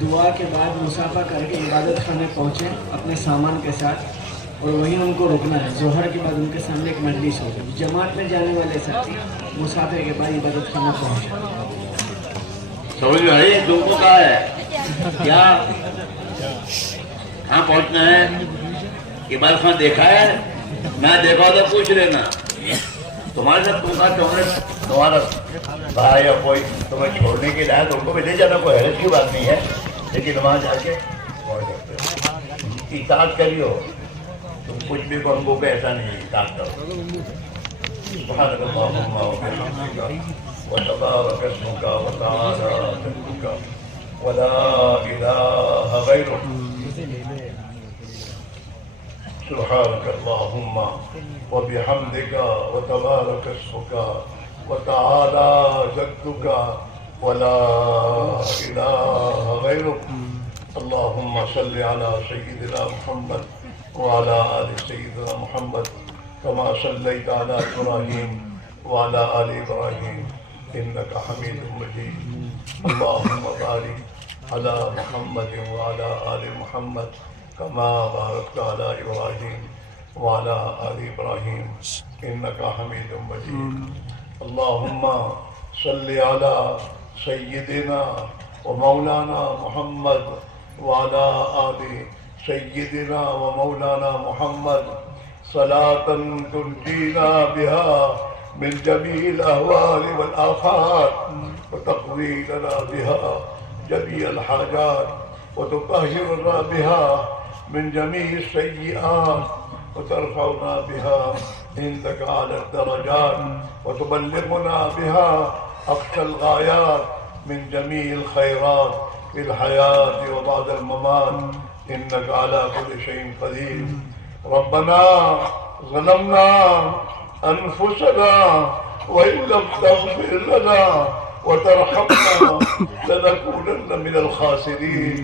دعا کے بعد مسافہ کر کے عبادت خانے پہنچے اپنے سامان کے ساتھ، اور وہیں ان کو رکنا ہے. ظہر کے بعد ان کے سامنے ایک مجلس ہوگی. جماعت میں جانے والے ساتھی مسافر کے بعد عبادت خانے پہنچے. سمجھ میں آئی؟ تم کو کہا ہے کیا کہاں پہنچنا ہے؟ عبادت خان دیکھا ہے؟ میں دیکھا تو پوچھ لینا. تمہارے ساتھ تم کہا تمہارا بھائی یا کوئی تمہیں چھوڑنے کے لیے تم کو بھی لے جانا، کوئی حیرت کی بات نہیں ہے. لیکن وہاں جا کے اطاعت کریو. تم کچھ بھی کو ہم کو ایسا نہیں اطاعت کرو. سبحانک اللہم وبحمدک وتبارک اسمک وتعالی جدک ولا الہ غیرک. سبحانك اللهم وبحمدك وتبارك اسمك وتعالى جدك ولا إله غيرك. اللهم صل على سيدنا محمد وعلى آل سيدنا محمد كما صليت على إبراهيم وعلى آل إبراهيم إنك حميد مجيد. اللهم بارك على محمد وعلى آل محمد كما باركت على إبراهيم وعلى آل إبراهيم إنك حميد مجيد. اللهم صل على سيدنا ومولانا محمد وعلى آل سيدنا ومولانا محمد صلاة تنجينا بها من جميع الأهوال والآفات وتقضي لنا بها جميع الحاجات وتطهرنا بها من جميع السيئات وترفعنا بها عندك على الدرجات وتبلغنا بها أقصى الغايات من جميع الخيرات في الحياة وبعد الممات إنك على كل شيء قدير. ربنا ظلمنا أنفسنا وإن لم تغفر لنا وترحمنا لنكونن من الخاسرين.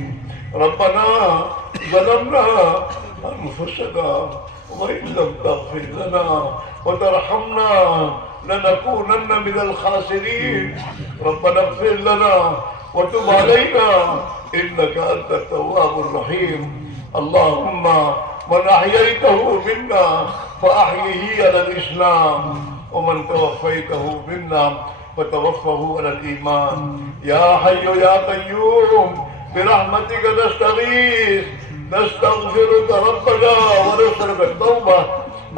ربنا ظلمنا أنفسنا وإن لم تغفر لنا وترحمنا لنكونن من الخاسرين. ربنا اغفر لنا وتب علينا إنك أنت التواب الرحيم. اللهم من أحييته منا فأحيه على الإسلام ومن توفيته منا فتوفه على الإيمان يا حي يا قيوم برحمتك نستغيث نستغفرك ربنا ونسألك التوبة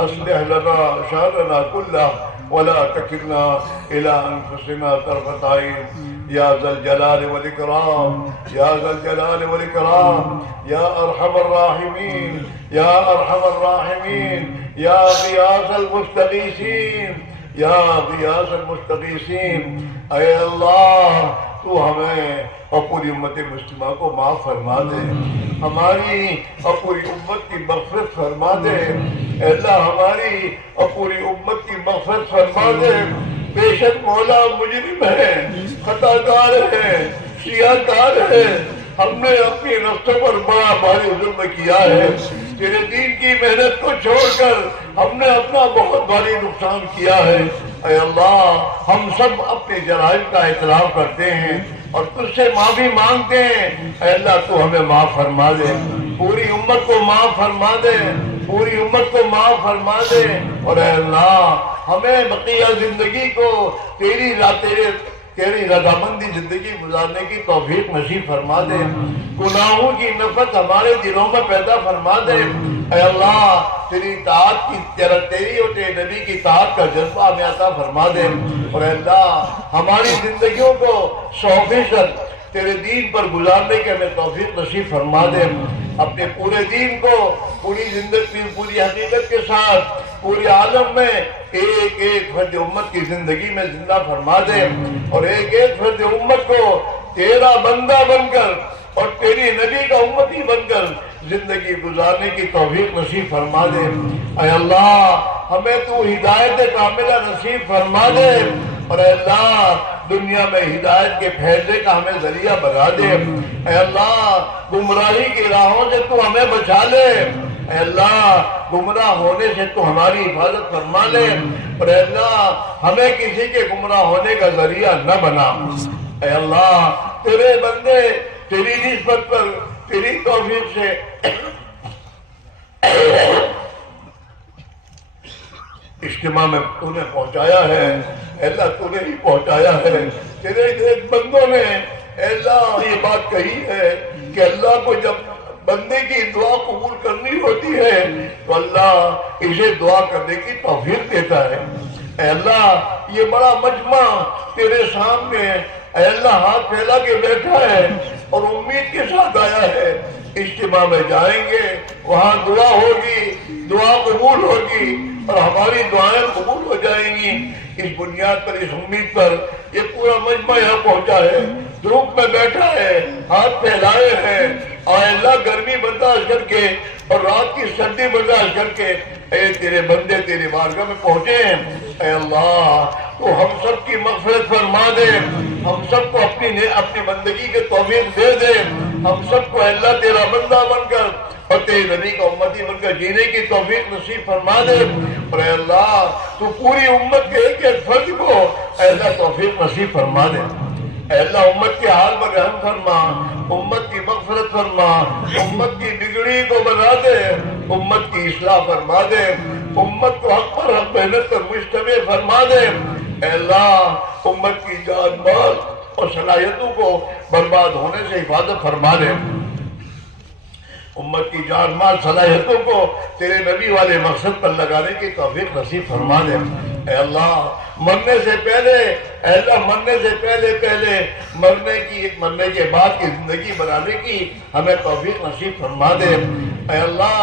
أصلح لنا شأننا كله ولا تكلنا إلى أنفسنا طرفة عين يا ذا الجلال والإكرام يا ذا الجلال والإكرام يا أرحم الراحمين يا أرحم الراحمين يا غياث المستغيثين یا غیاث المستغیثین، اے اللہ تو ہمیں اور پوری امت مسلمہ کو معاف فرما دے، ہماری اور پوری امت کی مغفرت فرما دے، اے اللہ ہماری اور پوری امت کی مغفرت فرما دے۔ بے شک مولا مجرم ہے، خطا کار ہے، سیاہ کار ہے، ہم نے اپنی نفسوں پر بڑا بھاری ظلم کیا ہے، تیرے دین کی محنت کو چھوڑ کر ہم نے اپنا بہت بھاری نقصان کیا ہے۔ اے اللہ ہم سب اپنے جرائم کا اعتراف کرتے ہیں اور تجھ سے معافی مانگتے ہیں، اے اللہ تو ہمیں معاف فرما دے، پوری امت کو معاف فرما دے، پوری امت کو معاف فرما دے، اور اے اللہ ہمیں بقیہ زندگی کو تیری رضامندی زندگی گزارنے کی توفیق نصیب فرما دے، گناہوں کی نفرت ہمارے دلوں میں پیدا فرما دے، اے اللہ تیری اطاعت کی تیری اور تیرے نبی کی اطاعت کا جذبہ ہمیں عطا فرما دے، اور اے اللہ ہماری زندگیوں کو 100% تیرے دین پر گزارنے کے ہمیں توفیق نصیب فرما دے، اپنے پورے دین کو پوری زندگی پوری حقیقت کے ساتھ پورے عالم میں ایک ایک فرد امت کی زندگی میں زندہ فرما دے، اور ایک ایک فرد امت کو تیرا بندہ بن کر اور تیری نبی کا امتی بن کر زندگی گزارنے کی توفیق نصیب فرما دے۔ اے اللہ ہمیں تو ہدایت کاملہ نصیب فرما دے، اور اے اللہ دنیا میں ہدایت کے پھیلنے کا ہمیں ذریعہ بنا دے، اے اللہ گمراہی کی راہوں سے تو ہمیں بچا لے، اے اللہ گمراہ ہونے سے تو ہماری حفاظت فرما لے، اور اے اللہ ہمیں کسی کے گمراہ ہونے کا ذریعہ نہ بنا۔ اے اللہ تیرے بندے تیری نسبت پر تیری توفیق سے اجتماع میں تو نے پہنچایا ہے، اے اللہ تو نے ہی پہنچایا ہے، تیرے ایک بندوں نے اے اللہ یہ بات کہی ہے کہ اللہ کو جب بندے کی دعا قبول کرنی ہوتی ہے تو اللہ اسے دعا کرنے کی توفیق دیتا ہے۔ اے اللہ یہ بڑا مجمع تیرے سامنے اے اللہ ہاتھ پھیلا کے بیٹھا ہے اور امید کے ساتھ آیا ہے، اجتماع میں جائیں گے وہاں دعا ہوگی، دعا قبول ہوگی اور ہماری دعائیں قبول ہو جائیں گی۔ اس بنیاد پر اس امید پر یہ پورا مجمع یہاں پہنچا ہے، دھوپ میں بیٹھا ہے، ہاتھ پھیلائے ہیں، اور اللہ گرمی برداشت کر کے اور رات کی سردی برداشت کر کے اے تیرے بندے تیری بارگاہ میں پہنچے ہیں۔ اے اللہ تو ہم سب کی مغفرت فرما دے، ہم سب کو اپنی بندگی کے توفیق دے دے، ہم سب کو اللہ تیرا بندہ بن کر اور تیرے نبی کا امتی بن کر جینے کی توفیق نصیب فرما دے، اور اے اللہ تو پوری امت کے ایک ایک فرد کو اے اللہ توفیق نصیب فرما دے۔ اے اللہ امت کے حال پر رحم فرما، امت کی مغفرت فرما، امت کی بگڑی کو بنا دے، امت کی اصلاح فرما دے، امت کو حق پر حق محنت پر مجتمع فرما دے۔ اے اللہ امت کی جان مال اور صلاحیتوں کو برباد ہونے سے حفاظت فرما دے، امت کی جان مال صلاحیتوں کو تیرے نبی والے مقصد پر لگانے کی توفیق نصیب فرما دے۔ اے اللہ مرنے سے پہلے اے اللہ مرنے سے پہلے مرنے کے بعد کی زندگی بنانے کی ہمیں توفیق نصیب فرما دے۔ اے اللہ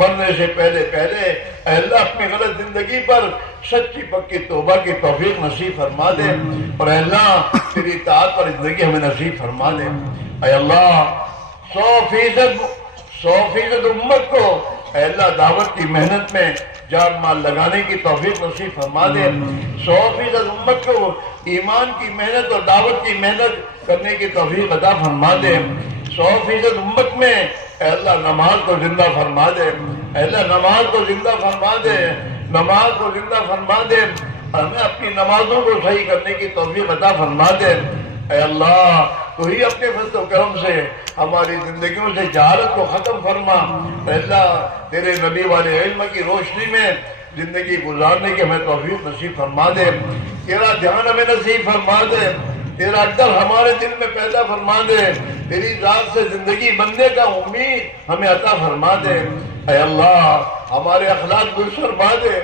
مرنے سے پہلے اے اللہ اپنی غلط زندگی پر سچی پکی توبہ کی توفیق نصیب فرما دے، اور اے اللہ تیری اطاعت پر زندگی ہمیں نصیب فرما دے۔ اے اللہ 100% امت کو اے اللہ دعوت کی محنت میں جان مال لگانے کی توفیق نصیب فرما دے، 100% امت کو ایمان کی محنت اور دعوت کی محنت کرنے کی توفیق عطا فرما دے، 100% امت میں اے اللہ نماز کو زندہ فرما دے، اے اللہ نماز کو زندہ فرما دے، نماز کو زندہ فرما دے، ہمیں اپنی نمازوں کو صحیح کرنے کی توفیق عطا فرما دے۔ اے اللہ تو ہی اپنے فضل و کرم سے ہماری زندگیوں سے جہالت کو ختم فرما، اے اللہ تیرے نبی والے علم کی روشنی میں زندگی گزارنے کی ہمیں توفیق نصیب فرما دے، تیرا دھیان ہمیں نصیب فرما دے، تیرا ڈر ہمارے دل میں پیدا فرما دے، تیری ذات سے زندگی بننے کا امید ہمیں عطا فرما دے۔ اے اللہ ہمارے اخلاق درست فرما دے،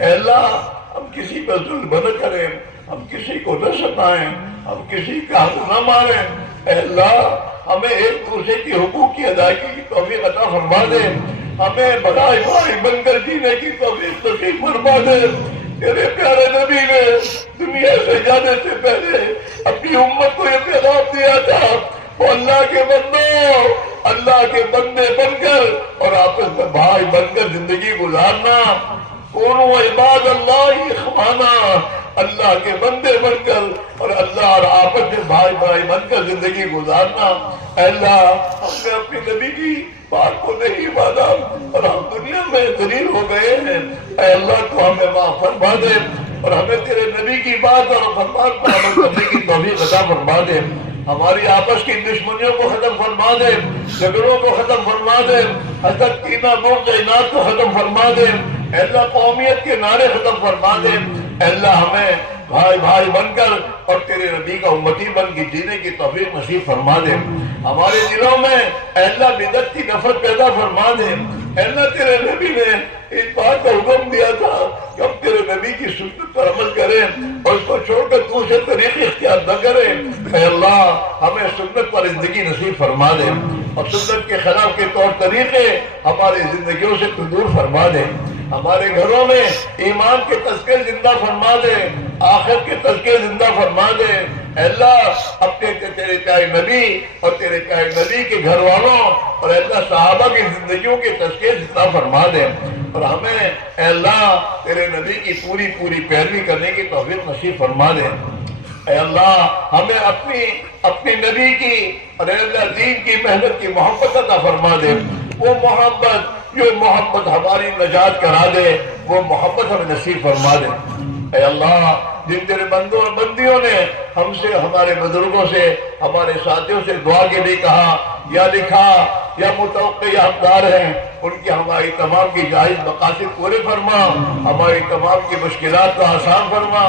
اے اللہ ہم کسی پر ظلم نہ کریں، ہم کسی کو نہ ستائیں، ہم کسی کا حق نہ ماریں، اے اللہ ہمیں ایک دوسرے کی حقوق کی ادائیگی کی توفیق عطا فرما دے، ہمیں بڑائی بھائی بن کر جینے کی توفیق نصیب فرما دے۔ تیرے پیارے نبی نے دنیا سے جانے سے پہلے اپنی امت کو یہ پیغام دیا تھا، وہ اللہ کے بندوں، اللہ کے بندے بن کر اور آپس میں بھائی بن کر زندگی گزارنا، کونوا عباد اللہ اخوانا، اللہ کے بندے بن کر اور اللہ اور آپس میں بھائی بھائی بن کر زندگی گزارنا۔ اے اللہ ہم نے اپنی نبی کی بات کو نہیں مانا اور ہم دنیا میں ذلیل ہو گئے ہیں، اے اللہ تو ہمیں معاف فرما دے اور ہمیں تیرے نبی کی بات اور فرمان پر عمل کرنے کی توفیق عطا فرما دے، ہماری آپس کی دشمنیوں کو ختم فرما دے، جھگڑوں کو ختم فرما دے، حسد کینہ بغض اناد کو ختم فرما دے، اے اللہ قومیت کے نعرے ختم فرما دے، اے اللہ ہمیں بھائی بھائی بن کر اور تیرے نبی کا امتی بن کے جینے کی توفیق نصیب فرما دے، ہمارے دلوں میں اے اللہ بدعت کی نفرت پیدا فرما دے، اے اللہ تیرے نبی نے اس بات کا حکم دیا تھا کہ ہم تیرے نبی کی سنت پر عمل کریں اور اس کو چھوڑ کر دوسرے طریقے اختیار نہ کریں، اے اللہ ہمیں سنت پر زندگی نصیب فرما دے اور سنت کے خلاف کے طور طریقے ہماری زندگیوں سے دور فرما دے، ہمارے گھروں میں ایمان کے تذکرے زندہ فرما دے، آخرت کے تذکرے زندہ فرما دے، اے اللہ اپنے تیرے پیارے نبی اور تیرے پیارے نبی کے گھر والوں اور اے اللہ صحابہ کی زندگیوں کے تذکرے زندہ فرما دے اور ہمیں اے اللہ تیرے نبی کی پوری پوری پیروی کرنے کی توفیق نصیب فرما دے، اے اللہ ہمیں اپنی نبی کی اور اے اللہ دین کی محنت کی محبت عطا فرما دے، وہ محبت جو محبت ہماری نجات کرا دے، وہ محبت ہمیں نصیب فرما دے، اے اللہ جن تیرے بندوں اور بندیوں نے ہم سے ہمارے بزرگوں سے ہمارے ساتھیوں سے دعا کے لیے کہا یا لکھا یا متوقع یا حقدار ہیں، ان کی ہماری تمام کی جائز مقاصد پورے فرما، ہماری تمام کی مشکلات کو آسان فرما،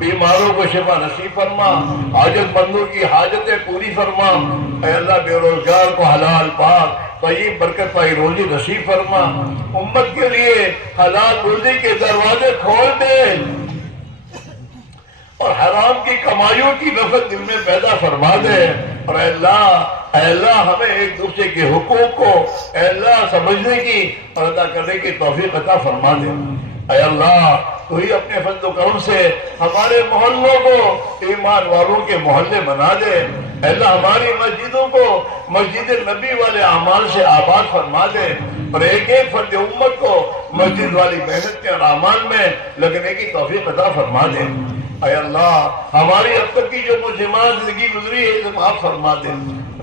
بیماروں کو شفا نصیب فرما، حاجت مندوں کی حاجتیں پوری فرما، اے اللہ بے روزگار کو حلال پاک طیب برکت پائی روزی نصیب فرما، امت کے لیے حلال روزی کے دروازے کھول دے اور حرام کی کمائیوں کی نفرت دل میں پیدا فرما دے، اور اے اللہ ہمیں ایک دوسرے کے حقوق کو اے اللہ سمجھنے کی اور ادا کرنے کی توفیق عطا فرما دے، اے اللہ تو ہی اپنے فضل و کرم سے ہمارے محلوں کو ایمان والوں کے محلے بنا دے، اے اللہ ہماری مسجدوں کو مسجد نبی والے اعمال سے آباد فرما دے اور ایک ایک فرد امت کو مسجد والی محنت کے اور اعمال میں لگنے کی توفیق عطا فرما دے، اے اللہ ہماری اب تک کی جو مسلمان زندگی گزری ہے اسے معاف فرما دے،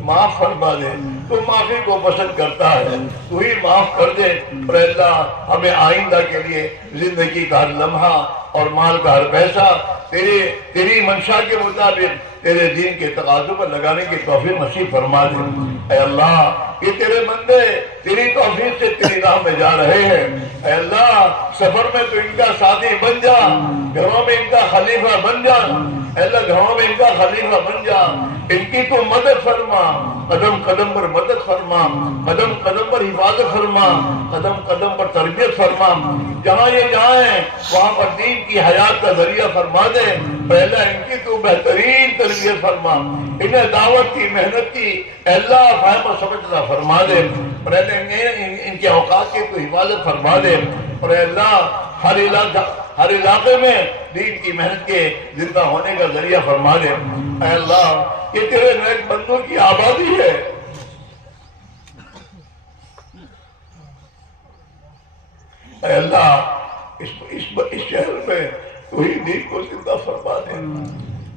معاف فرما دے، تو معافی کو پسند کرتا ہے، تو ہی معاف کر دے، اور اے اللہ ہمیں آئندہ کے لیے زندگی کا ہر لمحہ اور مال کا ہر پیسہ تیری منشا کے مطابق تیرے دین کے تقاضوں پر لگانے کی توفیق نصیب فرما دے، اے اللہ یہ تیرے بندے تیری توفیق سے تیری راہ میں جا رہے ہیں، اے اللہ سفر میں تو ان کا ساتھی بن جا، گھروں میں ان کا خلیفہ بن جا، اے اللہ گھروں میں ان کا خلیفہ بن جا، ان کی تو مدد فرما، قدم قدم پر مدد فرما، قدم قدم پر حفاظت فرما، قدم قدم پر تربیت فرما، جہاں یہ جائیں وہاں پر دین کی حیات کا ذریعہ فرما دے، پہلا ان کی تو بہترین تربیت فرما، انہیں دعوت کی محنت کی اے اللہ فہم و سمجھنا فرما دے، اور اے اللہ ان کے اوقات کی تو حفاظت فرما دے، اور اے اللہ ہر علاقے میں دین کی محنت کے زندہ ہونے کا ذریعہ فرما دے، اے اللہ یہ تیرے نیک بندوں کی آبادی ہے، اے اللہ اس شہر میں تو ہی دین کو زندہ فرما دے،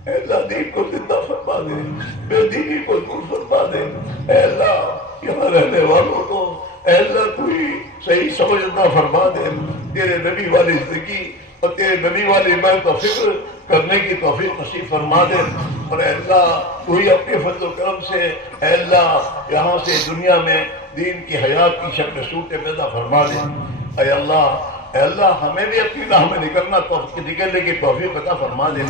اے اللہ دین کو زندہ فرما دے، بے دینی کو دور فرما دے، اے اللہ یہاں رہنے والوں کو اے اللہ تو ہی صحیح سمجھنا فرما دے، تیرے نبی والی زندگی اور تیرے نبی والی محنت و فکر کرنے کی توفیق نصیب فرما دے، اور اے اللہ تو ہی اپنے فضل و کرم سے اے اللہ یہاں سے دنیا میں دین کی حیات کی شکل صورت پیدا فرما دے، اے اللہ اے اللہ ہمیں بھی اپنی راہ میں نکلنے کی توفیق عطا فرما دے۔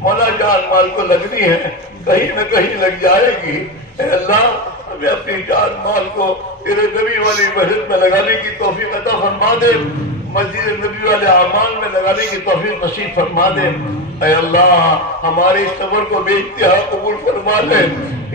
مولا جان مال کو لگنی ہے، کہیں نہ کہیں لگ جائے گی، اے اللہ ہمیں اپنی جان مال کو تیرے نبی والی مسجد میں لگانے کی توفیق عطا فرما دے، مسجد نبی والے اعمال میں لگانے کی توفیق نصیب فرما دے۔ اے اللہ ہمارے اس سفر کو بے انتہا قبول فرما دے،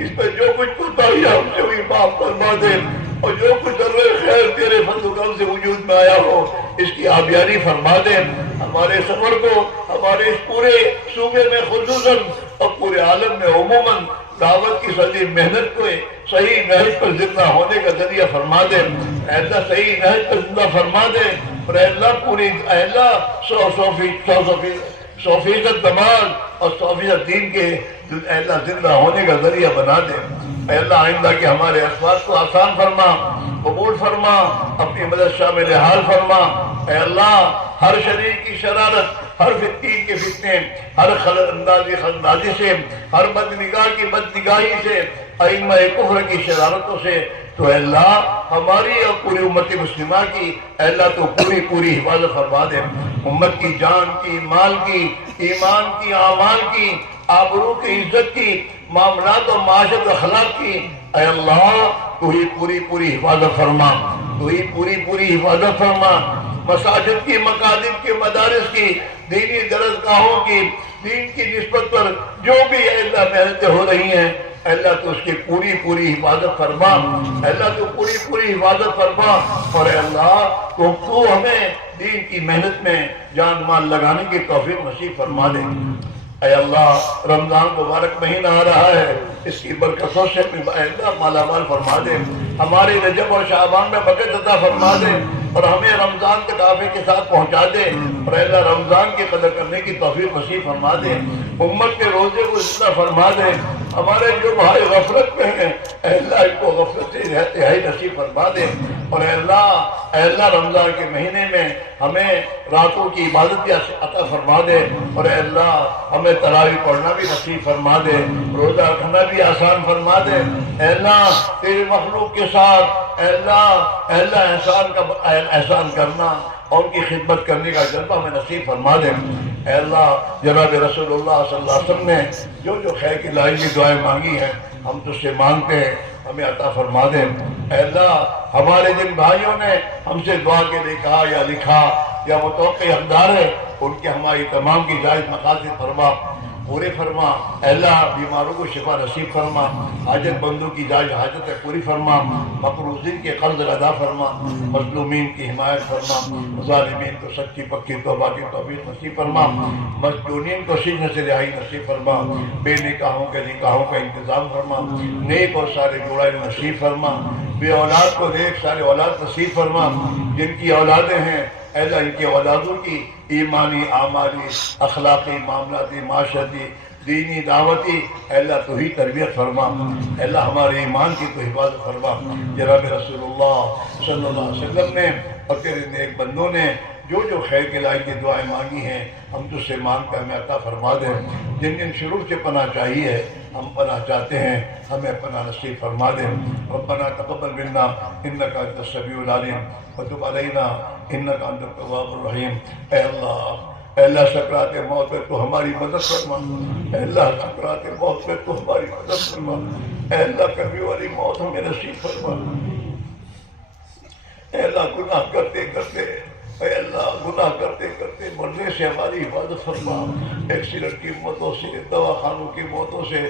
اس پہ جو کچھ کوتاہی ہم سے ہوئی معاف فرما دے، اور جو کچھ ذرہ خیر تیرے فضل و کرم سے وجود میں آیا ہو اس کی آبیاری فرما دے۔ ہمارے سفر کو ہمارے اس پورے صوبے میں خصوصاً اور پورے عالم میں عموماً دعوت کی صدی محنت کو صحیح نہج پر زندہ ہونے کا ذریعہ فرما دے۔ اے اللہ صحیح نہج پر زندہ فرما دے، اور اے اللہ پوری اے اللہ 100% نماز اور 100% دین کے اے اللہ زندہ ہونے کا ذریعہ بنا دے۔ اے اللہ آئندہ کے ہمارے اسباب کو آسان فرما، قبول فرما، اپنی مدد شامل حال فرما۔ اے اللہ ہر شریر کی شرارت، ہر فتین کے فتنے، ہر خلل اندازی سے، ہر بد نگاہ کی بد نگاہی سے، ائمہ کفر کی شرارتوں سے تو اے اللہ ہماری اور پوری امت مسلمہ کی اے اللہ تو پوری حفاظت فرما دے۔ امت کی جان کی، مال کی، ایمان کی، اعمال کی، آبرو کی، عزت کی، معاملات و معاشرت و اخلاق کی اے اللہ تو ہی پوری حفاظت فرما، تو ہی پوری حفاظت فرما۔ مساجد کی، مکاتب کی، مدارس کی، دینی درسگاہوں کی، دین کی نسبت پر جو بھی اے اللہ محنتیں ہو رہی ہیں اے اللہ تو اس کی پوری حفاظت فرما، اے اللہ تو پوری حفاظت فرما، اور اے اللہ تو ہمیں دین کی محنت میں جان مال لگانے کی توفیق نصیب فرما دے۔ اے اللہ رمضان مبارک مہینہ آ رہا ہے، اس کی برکتوں سے اے اللہ مالا مال فرما دے، ہمارے رجب اور شعبان میں برکت عطا فرما دے، اور ہمیں رمضان کے دعوے کے ساتھ پہنچا دے، اور اے اللہ رمضان کی قدر کرنے کی توفیق نصیب فرما دے، امت کے روزے کو زندہ فرما دے۔ ہمارے جو بھائی غفلت میں ہیں اے اللہ ان کو غفلت سے رہائی نصیب فرما دے، اور اے اللہ رمضان کے مہینے میں ہمیں راتوں کی عبادت بھی عطا فرما دے، اور اے اللہ ہمیں تراویح پڑھنا بھی نصیب فرما دے، روزہ رکھنا بھی آسان فرما دے۔ اے اللہ تیرے مخلوق کے ساتھ اے اللہ احسان کرنا اور ان کی خدمت کرنے کا جذبہ ہمیں نصیب فرما دے۔ اے اللہ جناب رسول اللہ صلی اللہ علیہ وسلم نے جو خیر کی لائنی دعائیں مانگی ہیں ہم تجھ سے مانگتے ہیں، ہمیں عطا فرما دے۔ اے اللہ ہمارے جن بھائیوں نے ہم سے دعا کے لیے کہا یا لکھا یا متوقع حقدار ہے ان کے ہماری تمام کی جائز مقاصد فرما، پورے فرما۔ اے اللہ بیماروں کو شفا نصیب فرما، حاجت مندوں کی جائز حاجتیں پوری فرما، مقروضین کے قرض ادا فرما، مظلومین کی حمایت فرما، ظالمین کو سچی پکی توبہ کی توفیق نصیب فرما، مسجونین کو سجن سے رہائی نصیب فرما، بے نکاحوں کے نکاحوں کا انتظام فرما، نیک اور سارے جوڑے نصیب فرما، بے اولاد کو نیک سارے اولاد نصیب فرما، جن کی اولادیں ہیں اے اللہ ان کی اولادوں کی ایمانی، اعمالی، اخلاقی، معاملاتی، معاشرتی، دینی، دعوتی اے اللہ تو ہی تربیت فرما۔ اے اللہ ہمارے ایمان کی تو حفاظت فرما۔ جناب رسول اللہ صلی اللہ علیہ وسلم نے اور تیرے نیک بندوں نے جو خیر کے لائق کی دعائیں مانگی ہیں ہم تجھ سے مانگ کر ہمیں عطا فرما دے۔ جن شرور سے پناہ چاہیے ہم پناہ چاہتے ہیں، ہمیں پناہ نصیب فرما دے۔ ربنا تقبل منا انک انت السمیع العلیم وتب علینا انک انت التواب الرحیم۔ اے اللہ سکرات موت پہ تو ہماری مدد فرما، اے اللہ سکرات موت پہ تو ہماری مدد فرما، اے اللہ کبھی والی موت ہمیں نصیب فرما۔ اے اللہ گناہ کرتے کرتے اے اللہ گناہ کرتے کرتے مرنے سے ہماری حفاظت فرما، ایکسیڈنٹ کی موتوں سے، دواخانوں کی موتوں سے،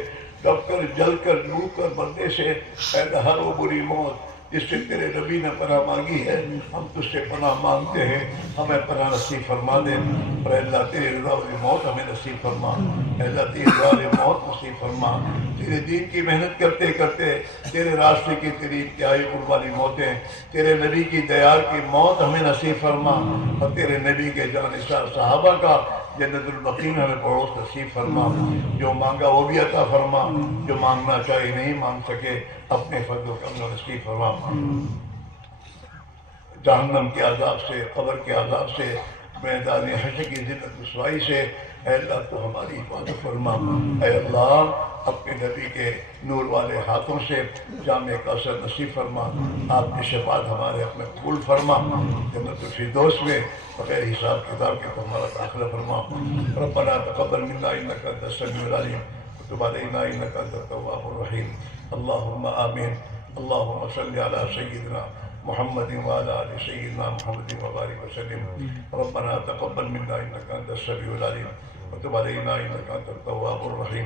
دب کر جل کر ڈوب کر مرنے سے، اے اللہ ہر وہ بری موت جس سے تیرے نبی نے پناہ مانگی ہے ہم تجھ سے پناہ مانگتے ہیں، ہمیں پناہ نصیب فرما دے۔ اور اے اللہ تیرے رضا والی موت ہمیں نصیب فرما، اے اللہ تیرے رضا والی موت نصیب فرما۔ تیرے دین کی محنت کرتے کرتے تیرے راستے کی تیری انتہائی قربانی موتیں، تیرے نبی کی دیار کی موت ہمیں نصیب فرما، اور تیرے نبی کے جانثار صحابہ کا جنت البقیع میں ہمیں پڑوس نصیب فرما۔ جو مانگا وہ بھی عطا فرما، جو مانگنا چاہے نہیں مانگ سکے اپنے فضل و کرم نصیب فرما۔ جہنم کے عذاب سے، قبر کے عذاب سے، میدان حشر کی ذلت رسوائی سے اے اللہ تو ہماری حفاظت فرما، اے اللہ اپنے نبی کے نور والے ہاتھوں سے جامع کوثر نصیب فرما، آپ کی شفاعت ہمارے حق میں قبول فرما، جنت الفردوس میں بغیر حساب کتاب کے ہمارا داخلہ فرما۔ ربنا تقبل منا انک انت السمیع العلیم وتب علینا انک انت التواب الرحیم، اللہم آمین۔ اللہم صلی علی سیدنا محمد وعلی آل سیدنا محمد وبارک وسلم۔ ربنا تقبل منا انک انت السمیع العلیم وتب علینا انک انت التواب الرحیم،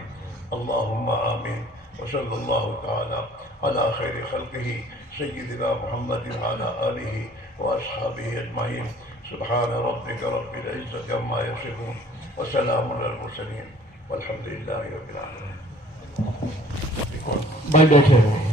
اللہم آمین۔ وصلی اللہ تعالی علی خیر خلقہ سیدنا محمد وعلی آلہ واصحابہ اجمعین، سبحان ربک رب العزۃ عما یصفون وسلام علی المرسلین والحمد للہ رب العالمین۔ بھائی بیٹھے ہو۔